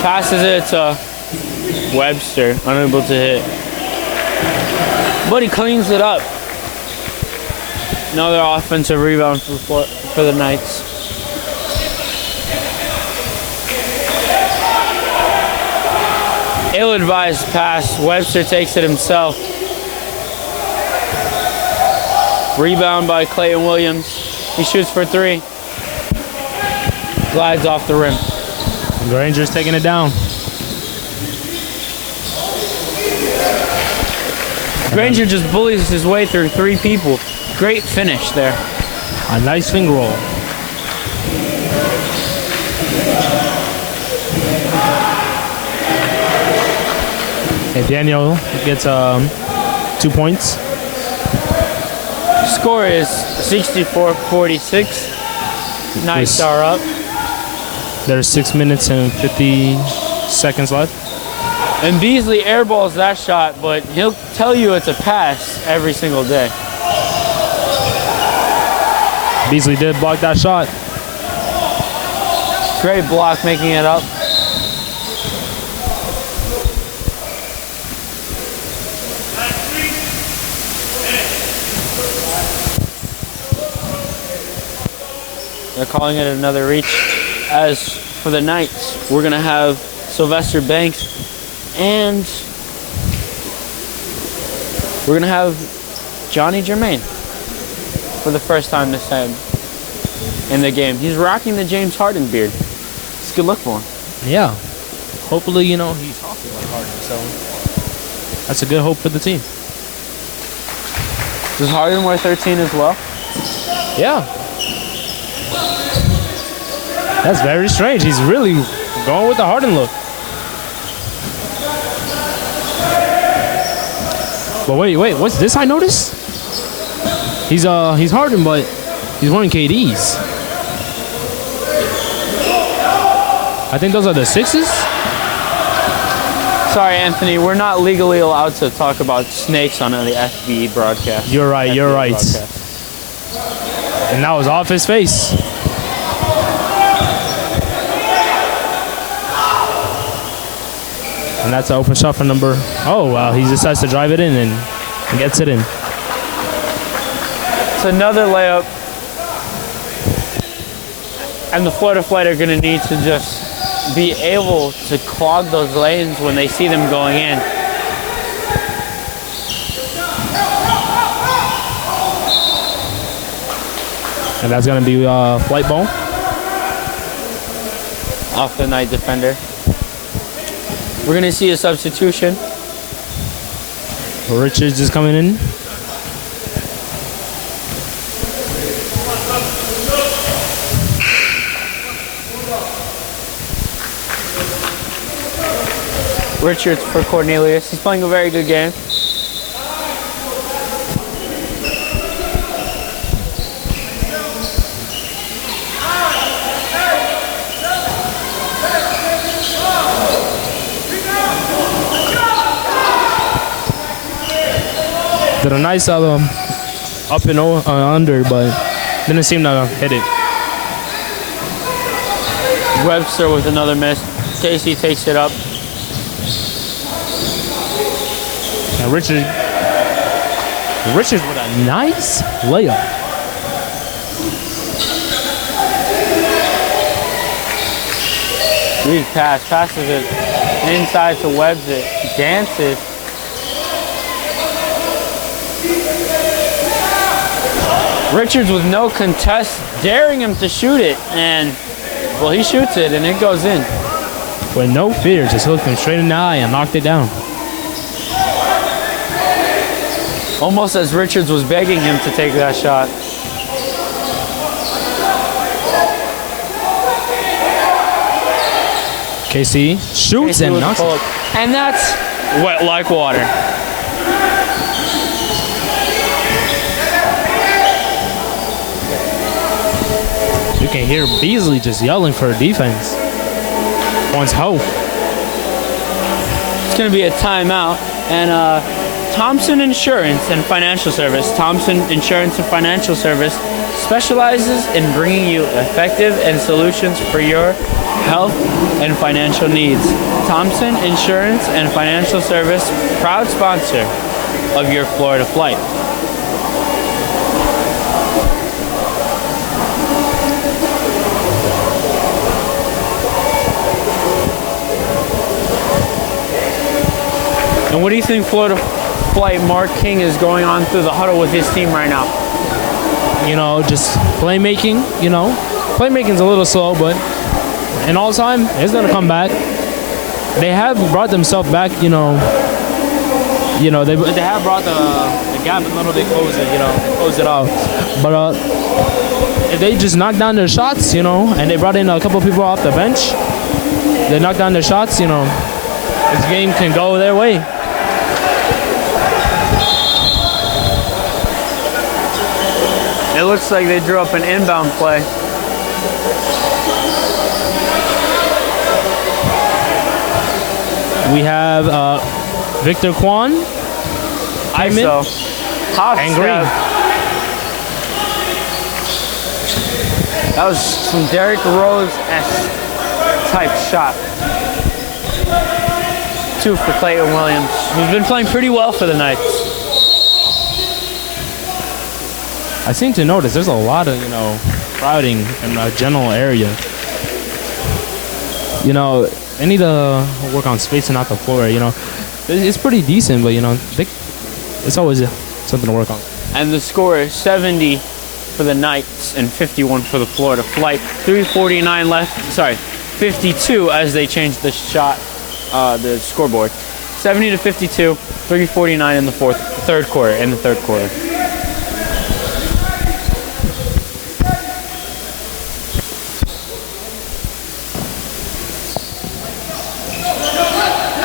Passes it to Webster, unable to hit. But he cleans it up. Another offensive rebound for the Knights. Ill-advised pass. Webster takes it himself. Rebound by Clayton Williams. He shoots for 3. Glides off the rim. Granger's taking it down. Granger just bullies his way through 3 people. Great finish there. A nice finger roll. And Daniel gets 2 points. Score is 64-46. Knights are up. There's 6 minutes and 50 seconds left. And Beasley airballs that shot, but he'll tell you it's a pass every single day. Beasley did block that shot. Great block making it up. They're calling it another reach. As for the Knights, we're going to have Sylvester Banks and we're going to have Johnny Germain for the first time this time in the game. He's rocking the James Harden beard. It's a good look for him. Yeah. Hopefully, he's talking like Harden, so that's a good hope for the team. Does Harden wear 13 as well? Yeah. That's very strange. He's really going with the Harden look. But wait, what's this I notice? He's Harden, but he's wearing KDs. I think those are the 6s. Sorry, Anthony, we're not legally allowed to talk about snakes on the FBA broadcast. You're right, you're right. Broadcast. And that was off his face. And that's an open shot for number. Oh, wow. He decides to drive it in and gets it in. It's another layup. And the Florida Flight are going to need to just be able to clog those lanes when they see them going in. And that's going to be Flight ball. Off the Knight defender. We're going to see a substitution. Richards is coming in. Richards for Cornelius. He's playing a very good game. Did a nice up and under, but didn't seem to hit it. Webster with another miss. Casey takes it up. And Richards with a nice layup. Reed passes it inside to Webster. Dances. Richards with no contest, daring him to shoot it, and well, he shoots it and it goes in. With no fear, just looked him straight in the eye and knocked it down. Almost as Richards was begging him to take that shot. KC shoots and knocks it. And that's wet like water. You can hear Beasley just yelling for defense. Wants help. It's going to be a timeout. And Thompson Insurance and Financial Service. Thompson Insurance and Financial Service specializes in bringing you effective and solutions for your health and financial needs. Thompson Insurance and Financial Service, proud sponsor of your Florida flight. And what do you think Florida flight Mark King is going on through the huddle with his team right now? You know, just playmaking, you know. Playmaking's a little slow, but in all time, it's going to come back. They have brought themselves back, you know, they have brought the gap a little bit closer, you know, closed it out. But if they just knock down their shots, you know, and they brought in a couple people off the bench, they knock down their shots, you know, this game can go their way. It looks like they drew up an inbound play. We have Victor Kwan, ISO, hot and Green. That was some Derrick Rose-esque type shot. 2 for Clayton Williams, who's been playing pretty well for the Knights. I seem to notice there's a lot of, you know, crowding in the general area. You know, they need to work on spacing out the floor, you know. It's pretty decent, but, you know, it's always something to work on. And the score is 70 for the Knights and 51 for the Florida Flight. 3:49 left, sorry, 52 as they changed the shot, the scoreboard. 70 to 52, 3:49 in the third quarter.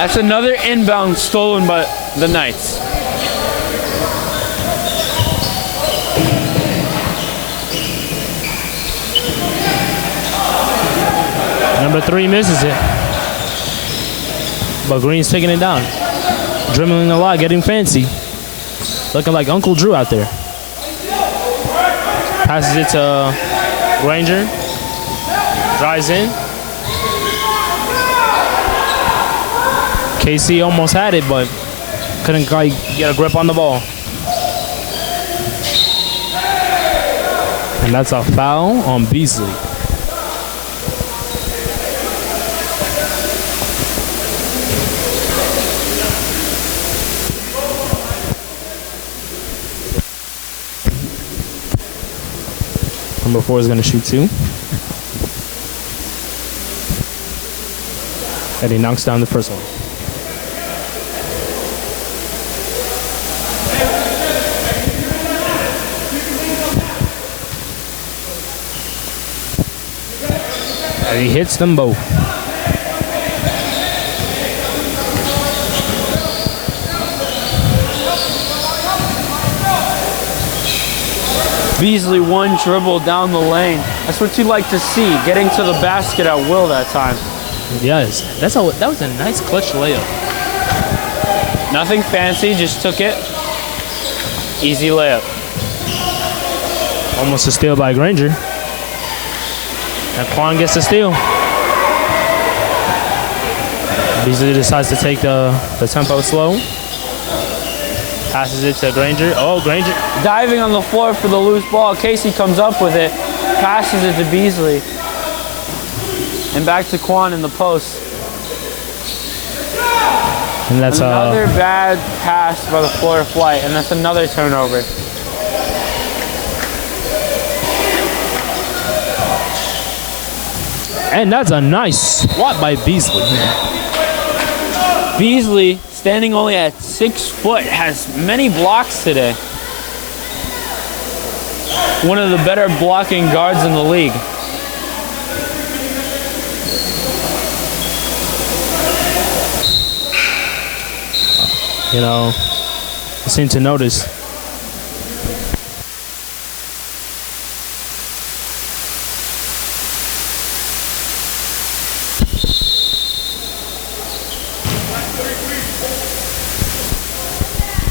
That's another inbound stolen by the Knights. Number 3 misses it. But Green's taking it down. Dribbling a lot, getting fancy. Looking like Uncle Drew out there. Passes it to Granger. Drives in. KC almost had it, but couldn't quite get a grip on the ball. And that's a foul on Beasley. Number 4 is going to shoot 2. And he knocks down the first one. And he hits them both. Beasley one dribble down the lane. That's what you like to see, getting to the basket at will that time. Yes, that was a nice clutch layup. Nothing fancy, just took it. Easy layup. Almost a steal by Granger. And Quan gets the steal. Beasley decides to take the tempo slow. Passes it to Granger. Oh, Granger. Diving on the floor for the loose ball. Casey comes up with it. Passes it to Beasley. And back to Quan in the post. And that's another bad pass by the Florida Flight, and that's another turnover. And that's a nice swat by Beasley. Beasley, standing only at 6 foot, has many blocks today. One of the better blocking guards in the league. You know, I seem to notice.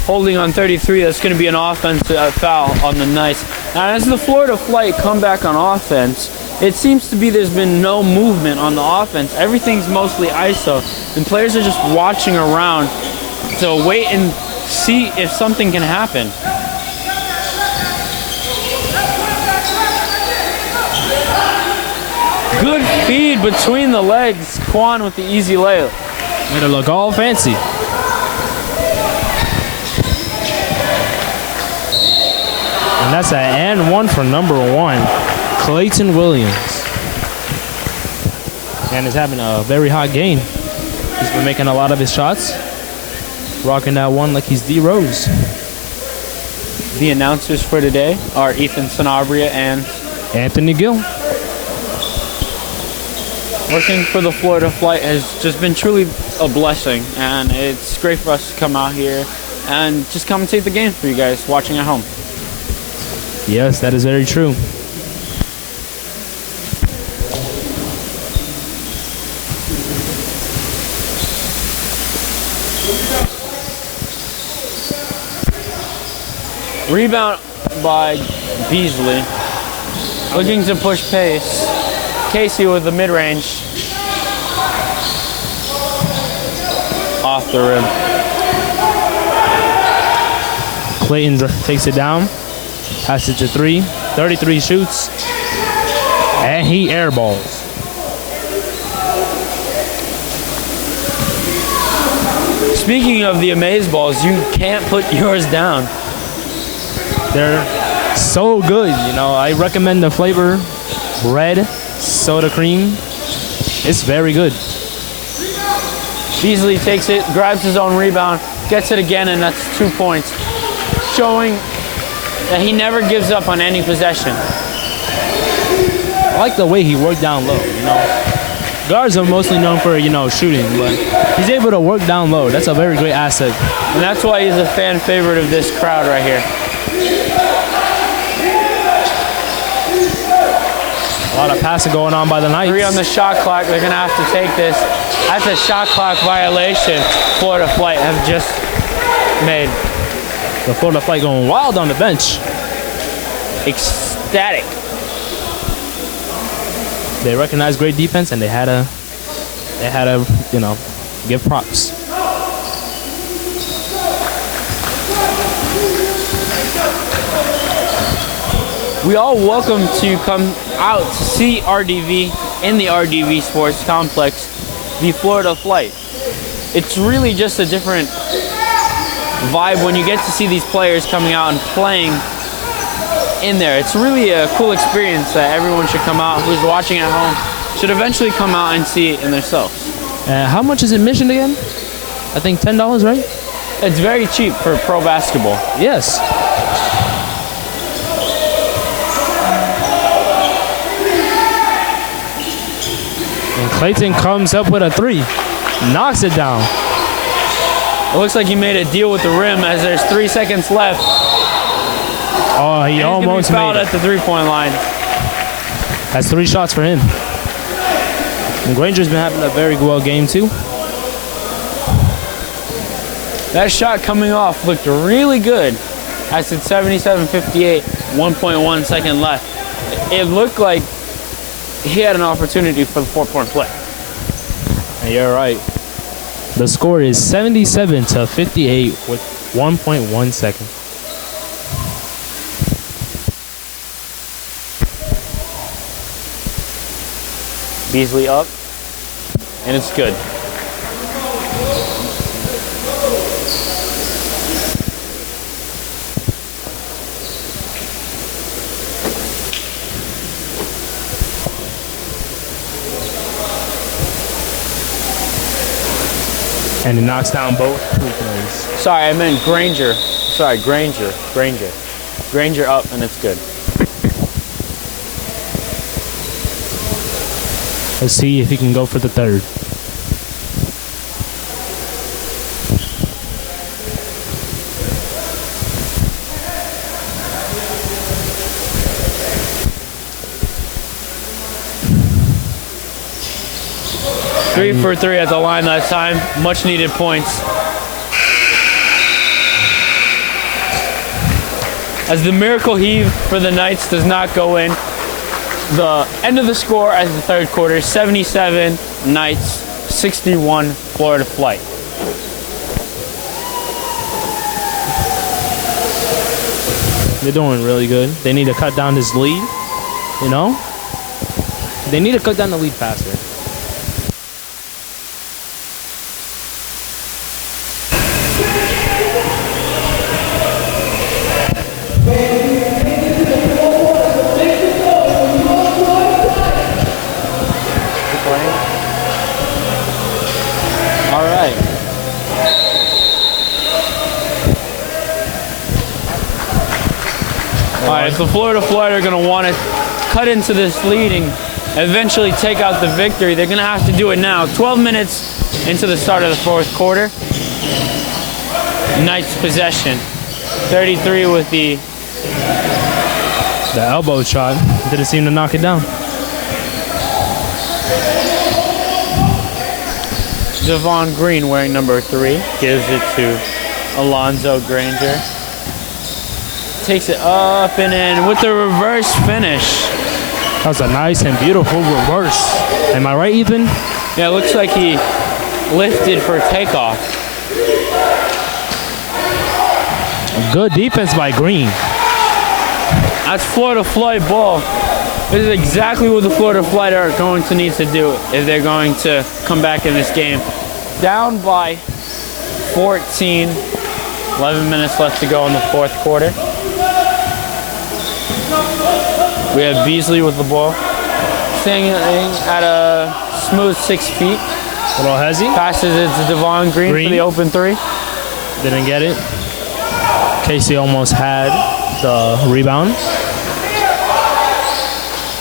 Holding on 33, that's going to be an offensive foul on the Knights. Now, as the Florida Flight come back on offense, it seems to be there's been no movement on the offense. Everything's mostly ISO, and players are just watching around to wait and see if something can happen. Good feed between the legs. Quan with the easy layup. Made it look all fancy. And that's an and one for number 1, Clayton Williams. And is having a very hot game. He's been making a lot of his shots. Rocking that one like he's D Rose. The announcers for today are Ethan Sanabria and Anthony Gill. Working for the Florida Flight has just been truly a blessing, and it's great for us to come out here and just commentate the game for you guys watching at home. Yes, that is very true. Rebound by Beasley. Looking to push pace. Casey with the mid-range. Off the rim. Clayton takes it down. Passes to 3. 33 shoots. And he airballs. Speaking of the amaze balls, you can't put yours down. They're so good, you know. I recommend the flavor red soda cream. It's very good. Beasley takes it, grabs his own rebound, gets it again, and that's 2 points. Showing that he never gives up on any possession. I like the way he worked down low, you know. Guards are mostly known for, you know, shooting, but he's able to work down low. That's a very great asset. And that's why he's a fan favorite of this crowd right here. A lot of passing going on by the Knights. 3 on the shot clock. They're going to have to take this. That's a shot clock violation Florida Flight have just made. The Florida Flight going wild on the bench. Ecstatic. They recognized great defense, and they had a, you know, give props. We all welcome to come out to see RDV in the RDV Sports Complex, the Florida Flight. It's really just a different vibe when you get to see these players coming out and playing in there. It's really a cool experience that everyone should come out. Who's watching at home should eventually come out and see it in themselves. How much is admission again? I think $10, right? It's very cheap for pro basketball. Yes. And Clayton comes up with a 3, knocks it down. It looks like he made a deal with the rim as there's 3 seconds left. Oh, he almost fouled made it. at the 3-point line. That's 3 shots for him. And Granger's been having a very well game too. That shot coming off looked really good. As it's 77-58, 1.1 second left. It looked like he had an opportunity for the 4-point play. And you're right. The score is 77-58 with 1.1 second. Beasley up, and it's good. And he knocks down both free throws. Sorry, I meant Granger. Sorry, Granger. Granger up, and it's good. Let's see if he can go for the third. Three for three at the line that time. Much needed points. As the miracle heave for the Knights does not go in, the end of the score as the third quarter, 77 Knights, 61 Florida Flight. They're doing really good. They need to cut down this lead, you know? They need to cut down the lead faster. If the Florida Flight are going to want to cut into this lead and eventually take out the victory, they're going to have to do it now. 12 minutes into the start of the fourth quarter. Knights possession. 33 with the elbow shot. Didn't seem to knock it down. Devon Green wearing number 3 gives it to Alonzo Granger. Takes it up and in with the reverse finish. That was a nice and beautiful reverse. Am I right, Ethan? Yeah, it looks like he lifted for takeoff. Good defense by Green. That's Florida Flight ball. This is exactly what the Florida Flight are going to need to do if they're going to come back in this game. Down by 14. 11 minutes left to go in the fourth quarter. We have Beasley with the ball. Staying at a smooth 6 feet. A little hezzy. Passes it to Devon Green for the open 3. Didn't get it. Casey almost had the rebound.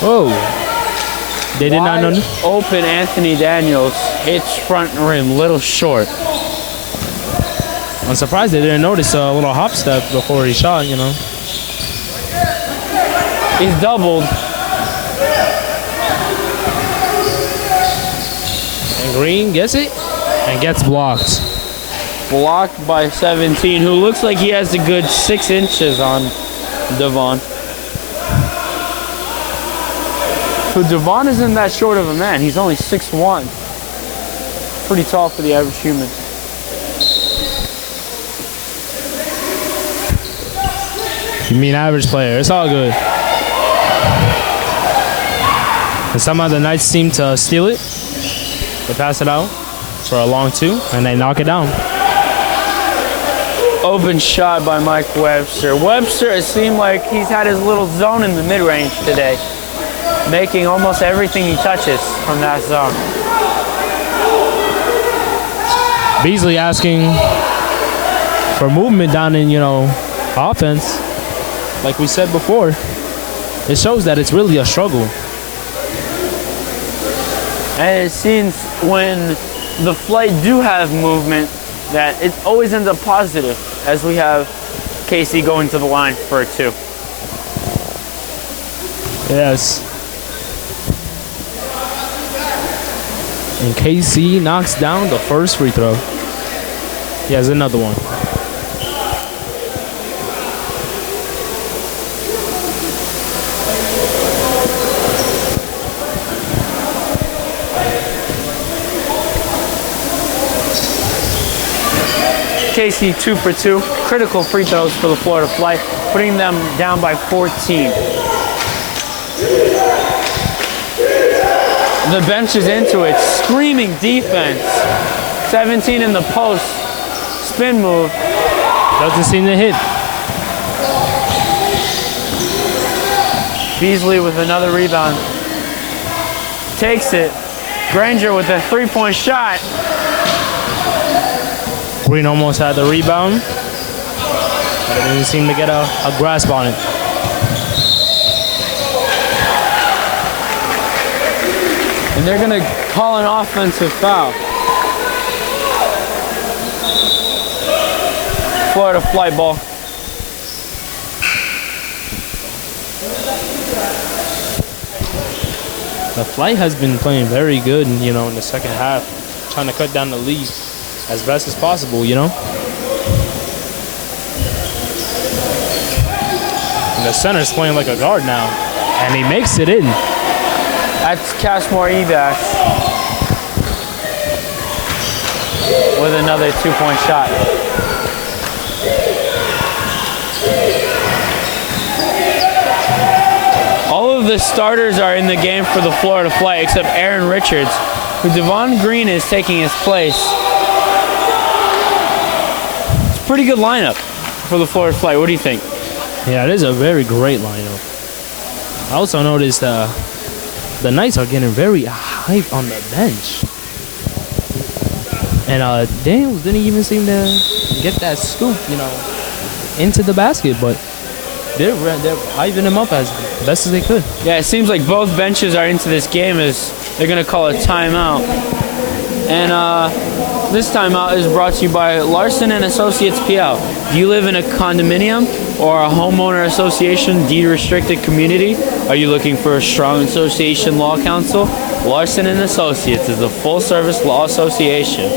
Whoa. They did not know. Open Anthony Daniels hits front rim, little short. I'm surprised they didn't notice a little hop step before he shot, you know. He's doubled. And Green gets it and gets blocked. Blocked by 17, who looks like he has a good 6 inches on Devon. So Devon isn't that short of a man. He's only 6'1". Pretty tall for the average human. You mean average player. It's all good. And somehow the Knights seem to steal it. They pass it out for a long 2, and they knock it down. Open shot by Mike Webster. Webster, it seemed like he's had his little zone in the mid-range today, making almost everything he touches from that zone. Beasley asking for movement down in, you know, offense. Like we said before, it shows that it's really a struggle. And it seems when the Flight do have movement, that it always ends up positive, as we have Casey going to the line for a 2. Yes. And KC knocks down the first free throw. He has another one. Casey 2 for 2. Critical free throws for the Florida Flight, putting them down by 14. The bench is into it, screaming defense. 17 in the post, spin move. Doesn't seem to hit. Beasley with another rebound. Takes it. Granger with a three-point shot. Green almost had the rebound, but it didn't seem to get a grasp on it. And they're going to call an offensive foul. Florida Flight ball. The Flight has been playing very good, in the second half, trying to cut down the lead as best as possible, And the center's playing like a guard now, and he makes it in. That's Cashmore Ebash with another two-point shot. All of the starters are in the game for the Florida Flight except Aaron Richards, who Devon Green is taking his place. It's a pretty good lineup for the Florida Flight. What do you think? Yeah, it is a very great lineup. I also noticed the Knights are getting very hype on the bench. And Daniels didn't even seem to get that scoop, into the basket, but they're hyping him up as best as they could. Yeah, it seems like both benches are into this game as they're going to call a timeout. And this timeout is brought to you by Larson and Associates PL. Do you live in a condominium or a homeowner association deed restricted community? Are you looking for a strong association law counsel? Larson and Associates is a full-service law association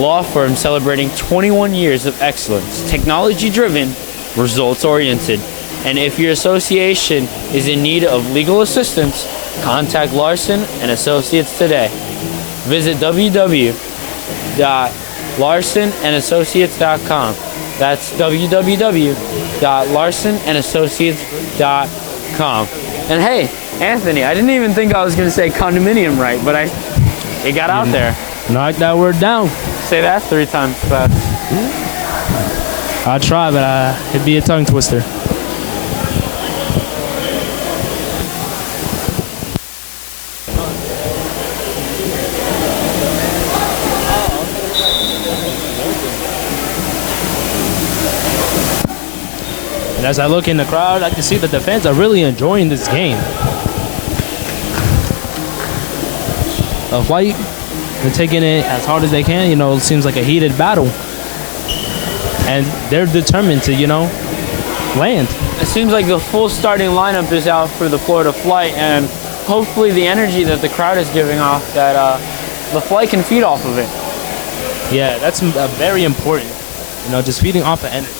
law firm celebrating 21 years of excellence, technology-driven, results-oriented. And if your association is in need of legal assistance, contact Larson and Associates today. Visit www.larsonandassociates.com. That's www.larsonandassociates.com. And hey, Anthony, I didn't even think I was going to say condominium right, but it got out there. Knock that word down. Say that 3 times fast. I'll try, but it'd be a tongue twister. And as I look in the crowd, I can see that the fans are really enjoying this game. The Flight, they're taking it as hard as they can. It seems like a heated battle. And they're determined to, land. It seems like the full starting lineup is out for the Florida Flight, and hopefully the energy that the crowd is giving off, that the Flight can feed off of it. Yeah, that's very important. Just feeding off the energy.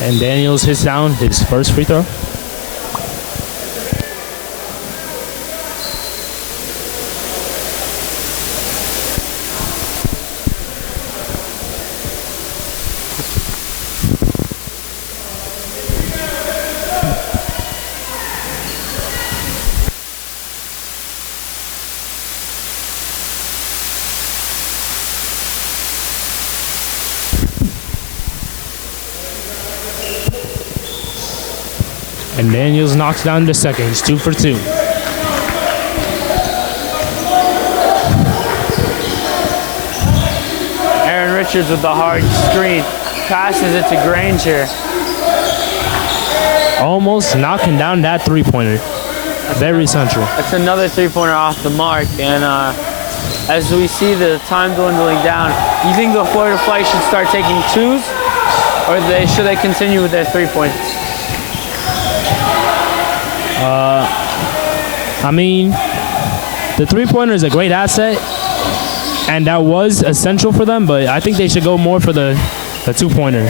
And Daniels hits down his first free throw. And Daniels knocks down the second. He's 2 for 2. Aaron Richards with the hard screen. Passes it to Granger. Almost knocking down that three-pointer. Very central. That's another three-pointer off the mark. And as we see the time dwindling down, do you think the Florida Flight should start taking twos? Or should they continue with their three-pointers? I mean, the three-pointer is a great asset, and that was essential for them, but I think they should go more for the the two-pointer.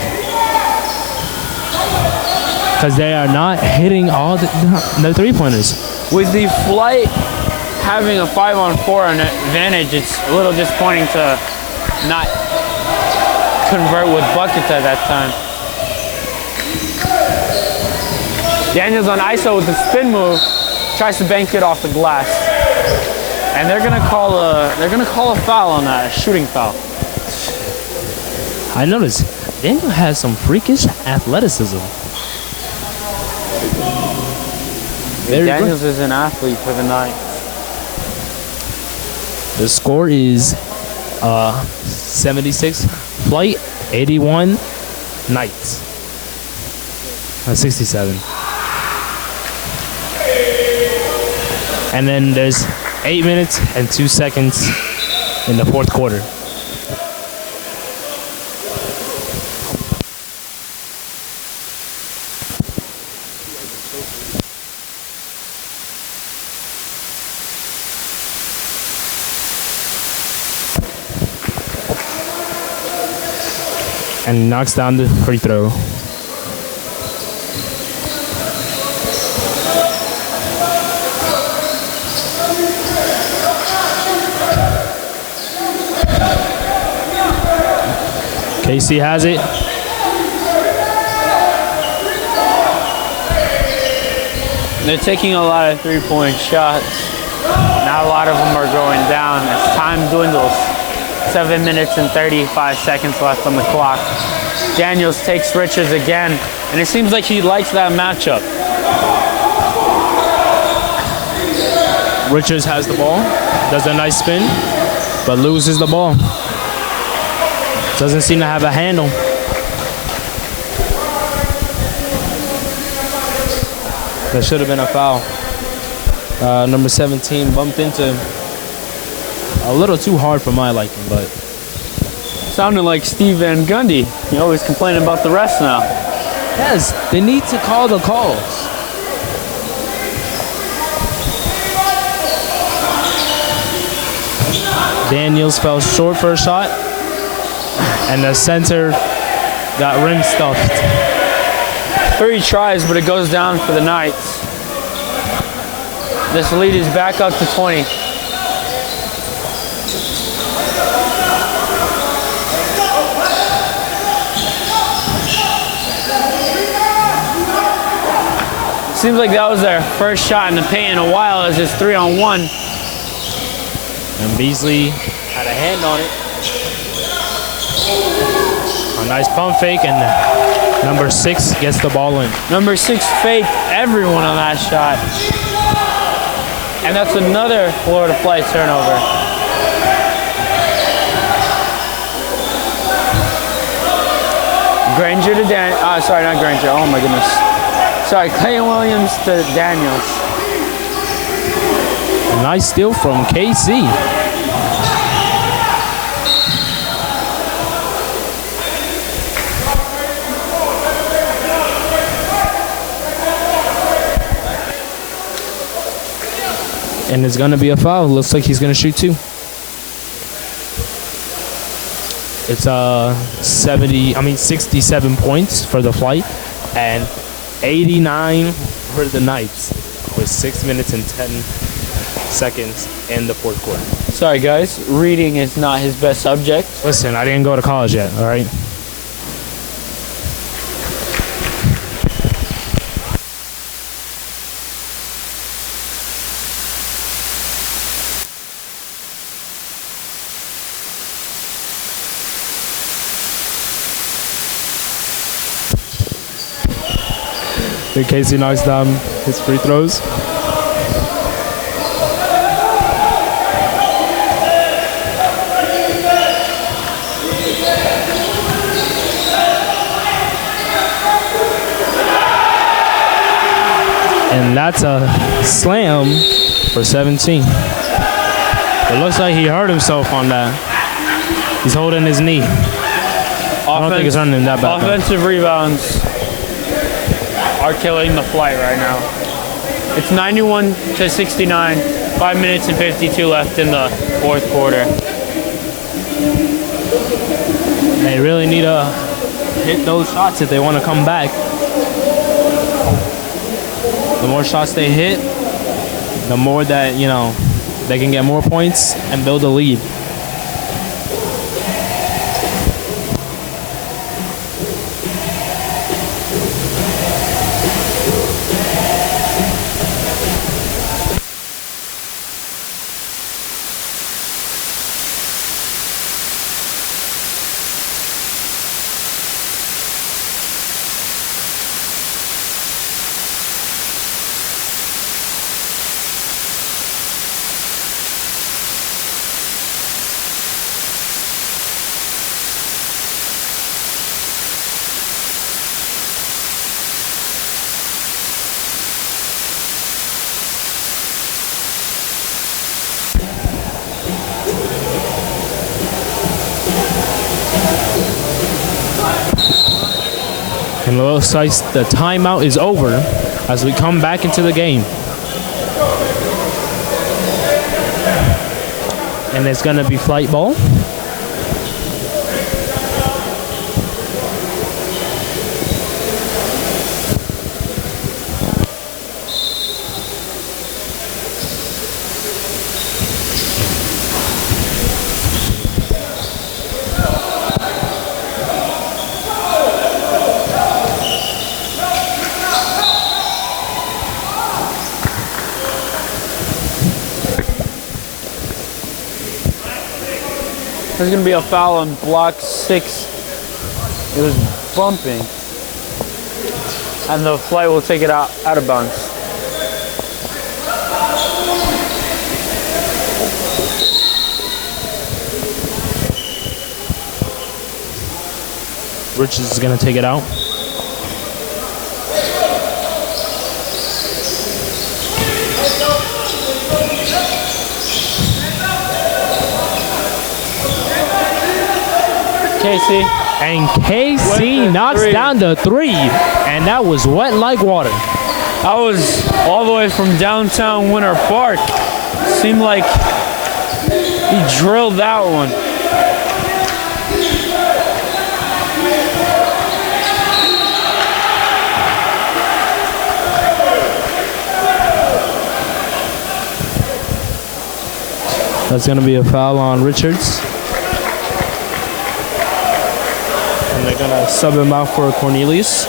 Because they are not hitting all the three-pointers. With the Flight having a 5-on-4 advantage, it's a little disappointing to not convert with buckets at that time. Daniels on ISO with the spin move, tries to bank it off the glass. And they're gonna call a foul on that, a shooting foul. I noticed Daniel has some freakish athleticism. Daniels is an athlete for the night. The score is 76 Flight, 81 Knights. 67. And then there's 8 minutes and 2 seconds in the fourth quarter. And knocks down the free throw. KC has it. They're taking a lot of three-point shots. Not a lot of them are going down as time dwindles. 7 minutes and 35 seconds left on the clock. Daniels takes Richards again, and it seems like he likes that matchup. Richards has the ball, does a nice spin, but loses the ball. Doesn't seem to have a handle. That should have been a foul. Number 17 bumped into a little too hard for my liking, but Sounded like Steve Van Gundy. You always complaining about the refs now. yes, they need to call the calls. Daniels fell short for a shot, and the center got rim stuffed. 3 tries, but it goes down for the Knights. This lead is back up to 20. Seems like that was their first shot in the paint in a while as it's 3-on-1. And Beasley had a hand on it. A nice pump fake, and number 6 gets the ball in. Number 6 faked everyone on that shot. And that's another Florida Flight turnover. Granger to sorry, not Granger. Oh my goodness. Sorry, Clay Williams to Daniels. A nice steal from KC. And it's going to be a foul. Looks like he's going to shoot 2. It's 67 points for the Flight and 89 for the Knights with 6 minutes and 10 seconds in the fourth quarter. Sorry guys, reading is not his best subject. Listen, I didn't go to college yet, all right? Casey knocks down his free throws. And that's a slam for 17. It looks like he hurt himself on that. He's holding his knee. I don't think it's running that bad. Offensive rebounds are killing the Flight right now. It's 91 to 69. 5 minutes and 52 left in the fourth quarter. They really need a hit those shots if they want to come back. The more shots they hit, the more that, you know, they can get more points and build a lead. And it looks like the timeout is over as we come back into the game. And it's going to be flight ball. There's going to be a foul on block 6. It was bumping. And the flight will take it out of bounds. Richards is going to take it out. Casey. And KC knocks down the 3. And that was wet like water. That was all the way from downtown Winter Park. Seemed like he drilled that one. That's going to be a foul on Richards. And they're going to sub him out for Cornelius.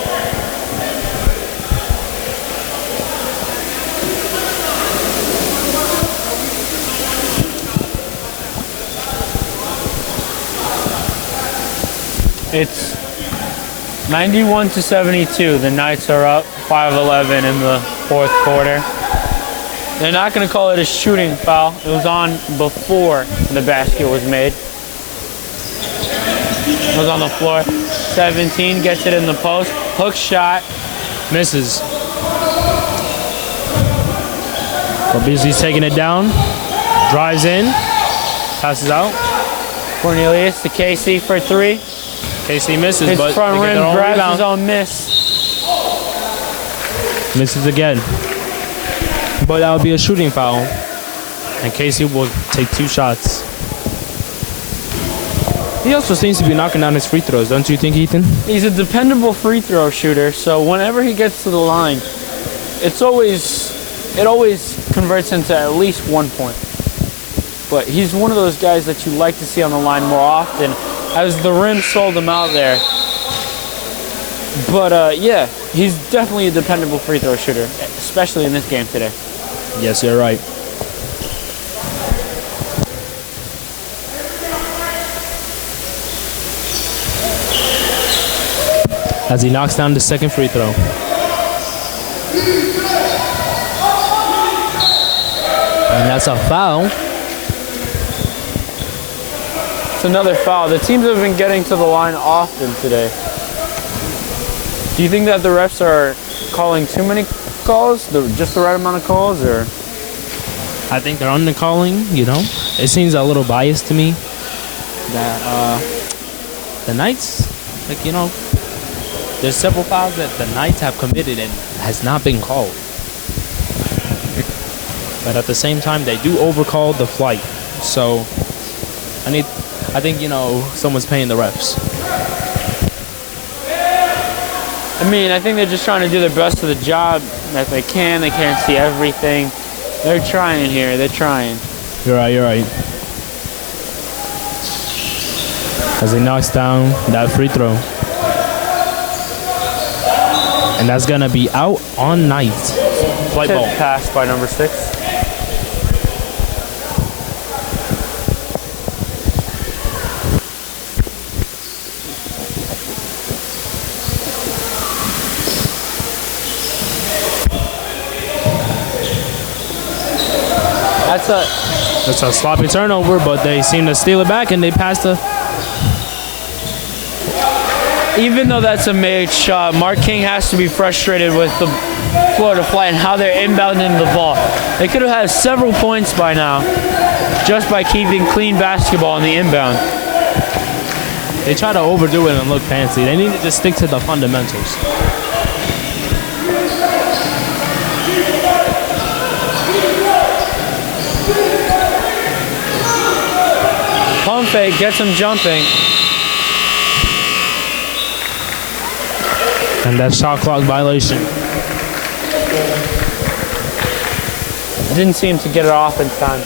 It's 91-72. The Knights are up 5-11 in the fourth quarter. They're not going to call it a shooting foul. It was on before the basket was made. It was on the floor. 17 gets it in the post. Hook shot. Misses. Obizi's taking it down. Drives in. Passes out. Cornelius to KC for 3. KC misses, His but front they get rim their own grabs rebound. his own miss. Misses again. But that would be a shooting foul. And Casey will take 2 shots. He also seems to be knocking down his free throws, don't you think, Ethan? He's a dependable free throw shooter, so whenever he gets to the line, it always converts into at least 1 point. But he's one of those guys that you like to see on the line more often, as the rim sold him out there. But yeah, he's definitely a dependable free throw shooter, especially in this game today. Yes, you're right. As he knocks down the second free throw. And that's a foul. It's another foul. The teams have been getting to the line often today. Do you think that the refs are calling too many calls? Just the right amount of calls? Or I think they're under calling, you know. It seems a little biased to me that the Knights, like, you know, there's several fouls that the Knights have committed and has not been called. But at the same time, they do overcall the flight. So I think, you know, someone's paying the refs. I mean, I think they're just trying to do their best of the job that they can. They can't see everything. They're trying here. They're trying. You're right, you're right. As he knocks down that free throw. And that's going to be out on night. Flight ball. Pass by number 6. That's a sloppy turnover, but they seem to steal it back and they pass the. Even though that's a made shot, Mark King has to be frustrated with the Florida Fly and how they're inbounding the ball. They could have had several points by now just by keeping clean basketball on the inbound. They try to overdo it and look fancy. They need to just stick to the fundamentals. Pump fake gets him jumping. And that shot clock violation. Didn't seem to get it off in time.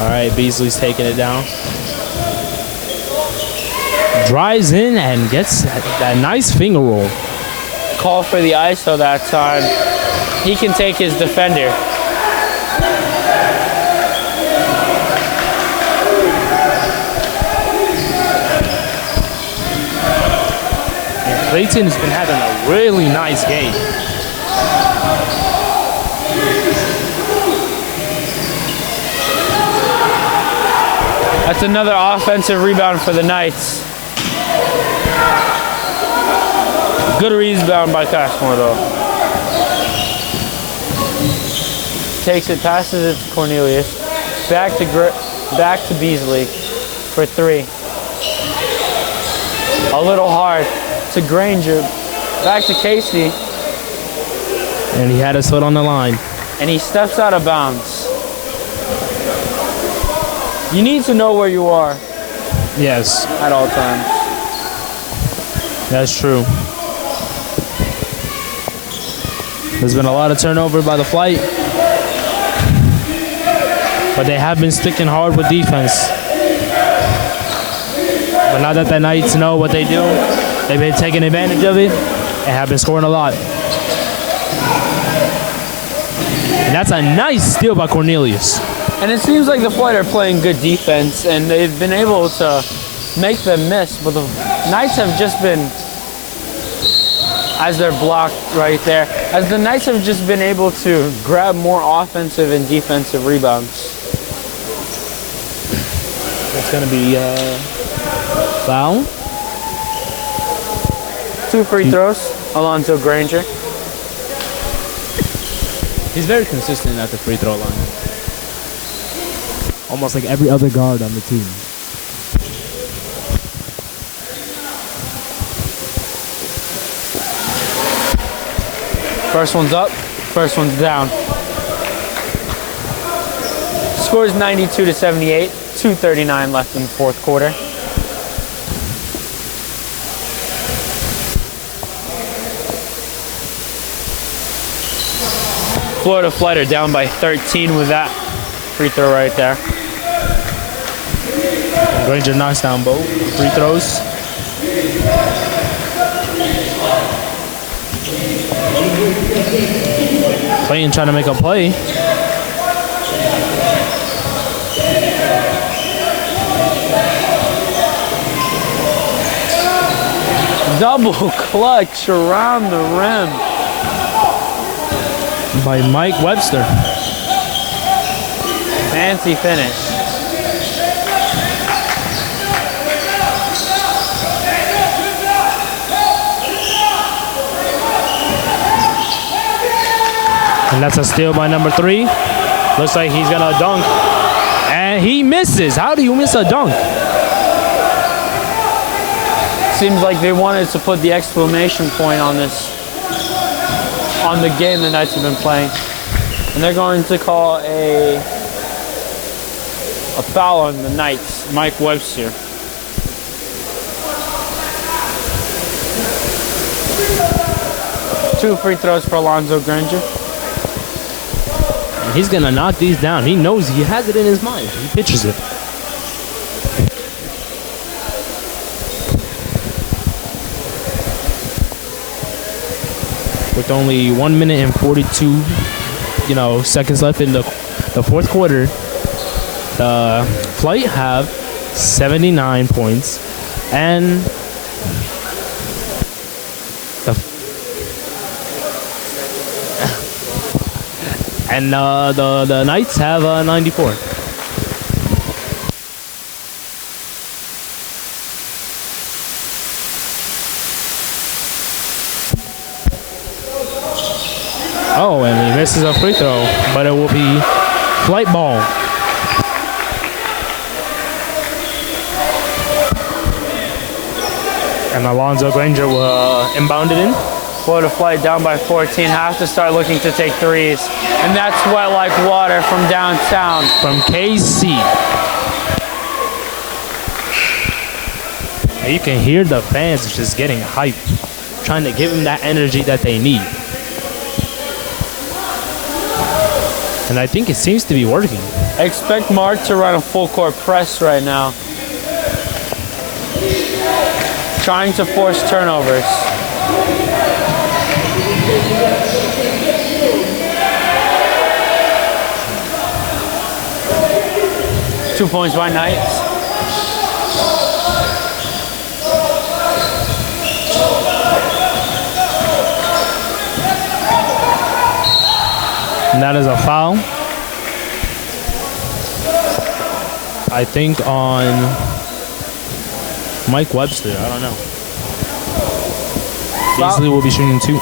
All right, Beasley's taking it down. Drives in and gets that nice finger roll. Call for the ISO that time. He can take his defender. And Clayton has been having a really nice game. That's another offensive rebound for the Knights. Good rebound by Cashmore though. Takes it, passes it to Cornelius. Back to Beasley for 3. A little hard to Granger. Back to Casey. And he had his foot on the line. And he steps out of bounds. You need to know where you are. Yes. At all times. That's true. There's been a lot of turnover by the Flight. But they have been sticking hard with defense. But now that the Knights know what they do, they've been taking advantage of it and have been scoring a lot. And that's a nice steal by Cornelius. And it seems like the Flight are playing good defense, and they've been able to make them miss, but the Knights have just been, as they're blocked right there, as the Knights have just been able to grab more offensive and defensive rebounds. It's going to be foul. 2 free throws, Alonzo Granger. He's very consistent at the free throw line. Almost like every other guard on the team. First one's up, first one's down. Score is 92-78, 2:39 left in the fourth quarter. Florida Flight are down by 13 with that free throw right there. Granger knocks down both free throws. Clayton trying to make a play. Double clutch around the rim by Mike Webster. Fancy finish. And that's a steal by number 3. Looks like he's gonna dunk. And he misses. How do you miss a dunk? Seems like they wanted to put the exclamation point on this on the game the Knights have been playing. And they're going to call a foul on the Knights, Mike Webster. Two free throws for Alonzo Granger. And he's going to knock these down. He knows, he has it in his mind. He pitches it. With only 1 minute and 42, seconds left in the fourth quarter, the Flight have 79 points, and the Knights have 94. Oh, and he misses a free throw, but it will be Flight ball. And Alonzo Granger will inbound it in. Florida Flight down by 14, have to start looking to take threes. And that's wet like water from downtown. From KC. And you can hear the fans just getting hyped, trying to give them that energy that they need. And I think it seems to be working. Expect Mark to run a full court press right now. Trying to force turnovers. Two points by Knights. And that is a foul. I think on Mike Webster. I don't know. Beasley will be shooting two.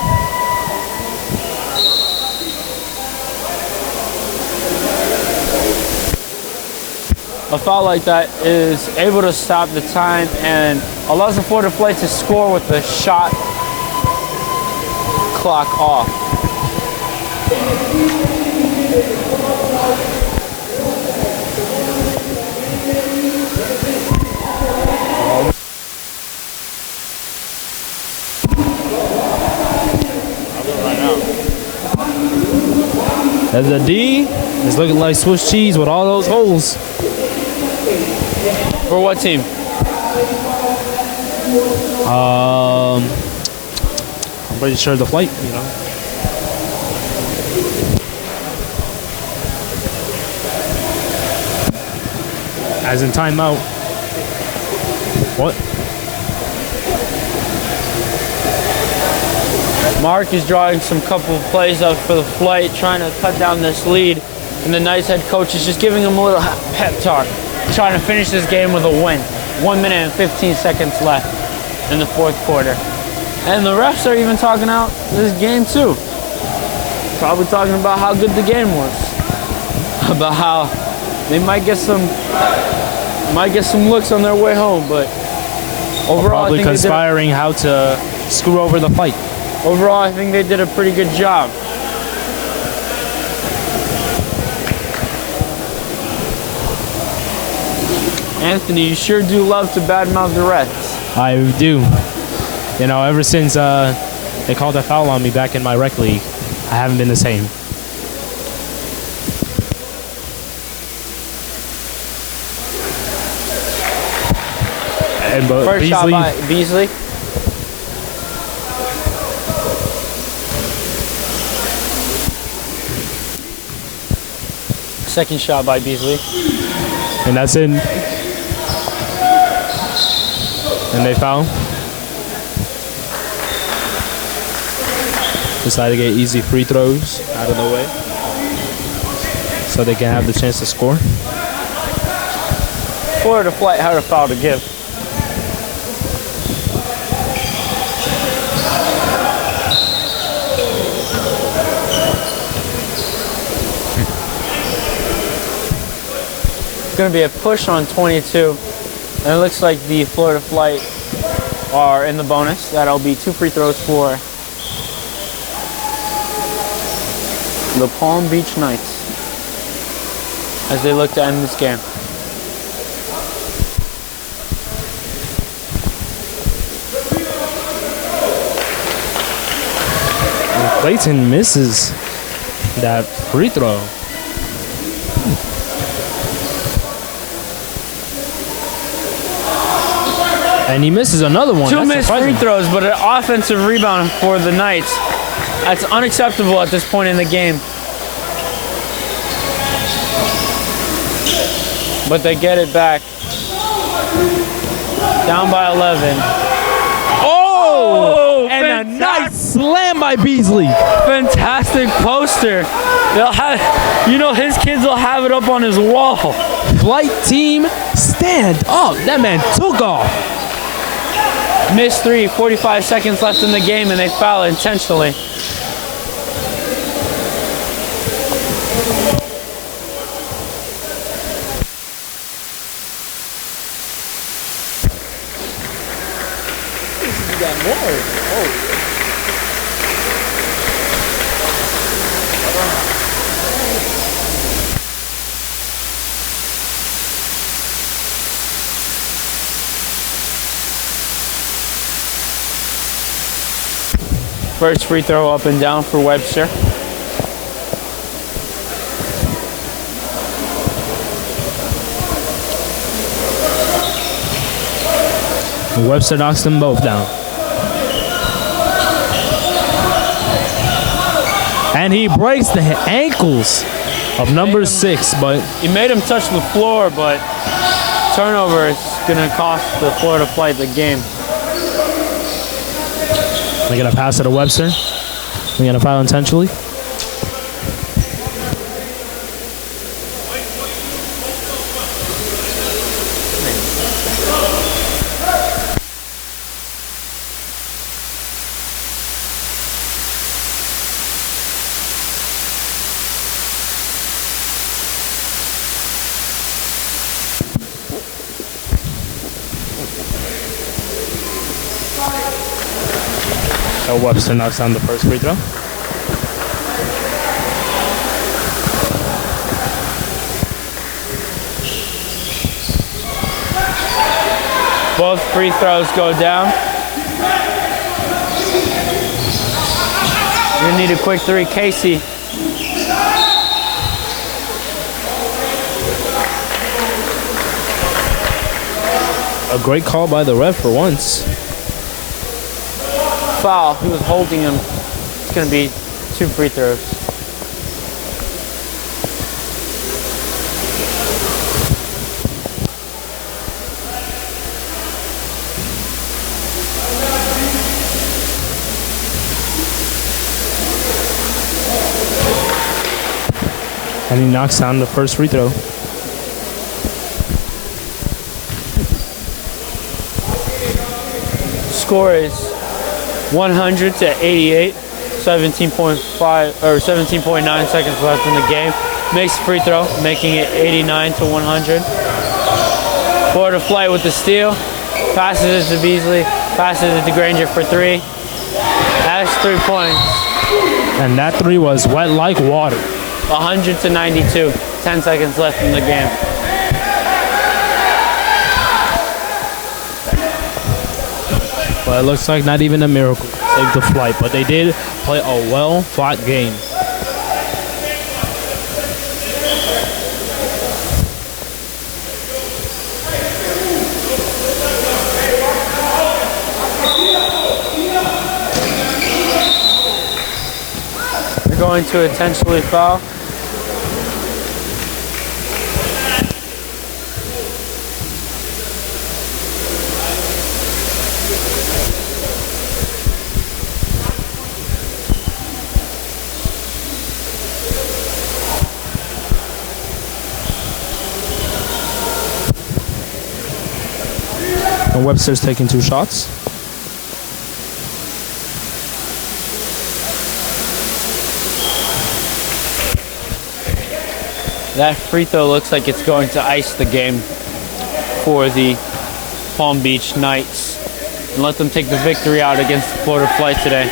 A foul like that is able to stop the time and allows the Florida Flight to score with the shot clock off. As the D is looking like Swiss cheese with all those holes. For what team? I'm pretty sure the Flight, As in timeout. What? Mark is drawing some couple of plays up for the Flight, trying to cut down this lead. And the Knights head coach is just giving him a little pep talk, trying to finish this game with a win. 1 minute and 15 seconds left in the fourth quarter. And the refs are even talking out this game too. Probably talking about how good the game was. About how they might get some looks on their way home, but overall probably I think conspiring how to screw over the Flight. Overall, I think they did a pretty good job. Anthony, you sure do love to badmouth the refs. I do. Ever since they called a foul on me back in my rec league, I haven't been the same. And First Beasley, shot by Beasley. Second shot by Beasley. and that's in. And they foul. Decide to get easy free throws out of the way so they can have the chance to score. Florida Flight had a foul to give. It's going to be a push on 22. And it looks like the Florida Flight are in the bonus. That'll be 2 free throws for the Palm Beach Knights as they look to end this game. And Clayton misses that free throw. And he misses another one. Two missed free throws, but an offensive rebound for the Knights. That's unacceptable at this point in the game. But they get it back. Down by 11. Oh! And a nice slam by Beasley. Fantastic poster. They'll have, you know, his kids will have it up on his wall. Flight team, stand up. That man took off. Missed three, 45 seconds left in the game, and they foul intentionally. First free throw up and down for Webster. Webster knocks them both down. And he breaks the ankles of number 6, but he made him touch the floor, but turnover is going to cost the Florida Flight the game. They're going to pass it to Webster. They're going to foul intentionally. Webster knocks down the first free throw. Both free throws go down. You're gonna need a quick three, Casey. A great call by the ref for once. Foul. He was holding him. It's going to be 2 free throws. And he knocks down the first free throw. Score is 100 to 88, 17.5 or 17.9 seconds left in the game. Makes a free throw, making it 89 to 100. Florida Flight with the steal. Passes it to Beasley. Passes it to Granger for 3. That's 3 points. And that 3 was wet like water. 100 to 92. 10 seconds left in the game. But it looks like not even a miracle saved the Flight, but they did play a well-fought game. They're going to intentionally foul. And Webster's taking 2 shots. That free throw looks like it's going to ice the game for the Palm Beach Knights and let them take the victory out against the Florida Flight today.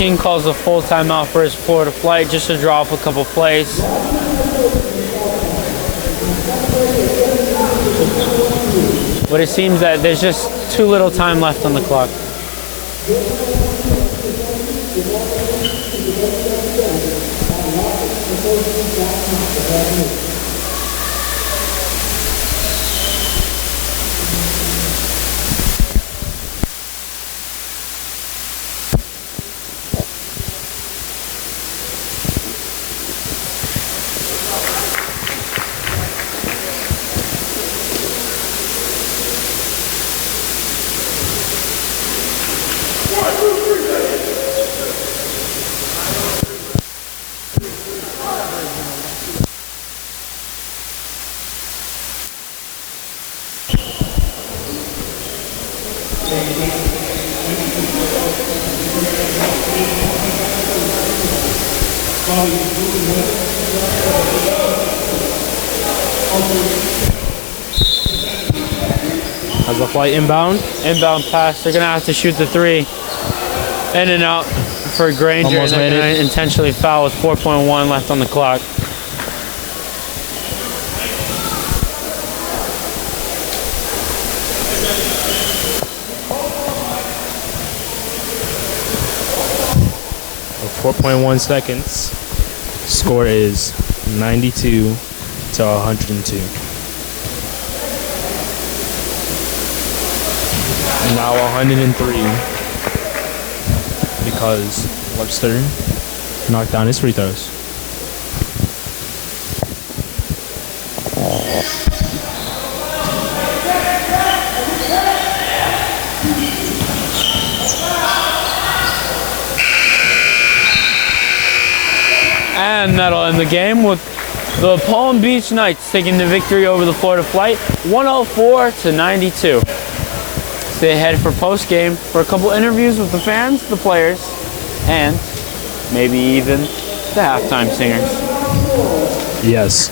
King calls a full timeout for his Florida Flight just to draw up a couple plays. But it seems that there's just too little time left on the clock. Has the Flight inbound. Inbound pass. They're going to have to shoot the three. In and out for Granger. Almost and they're made going to intentionally foul with 4.1 left on the clock. With 4.1 seconds. Score is 92 to 102. Now 103 because Webster knocked down his free throws. And that'll end the game with the Palm Beach Knights taking the victory over the Florida Flight, 104 to 92. Stay ahead for post-game for a couple interviews with the fans, the players, and maybe even the halftime singers. Yes.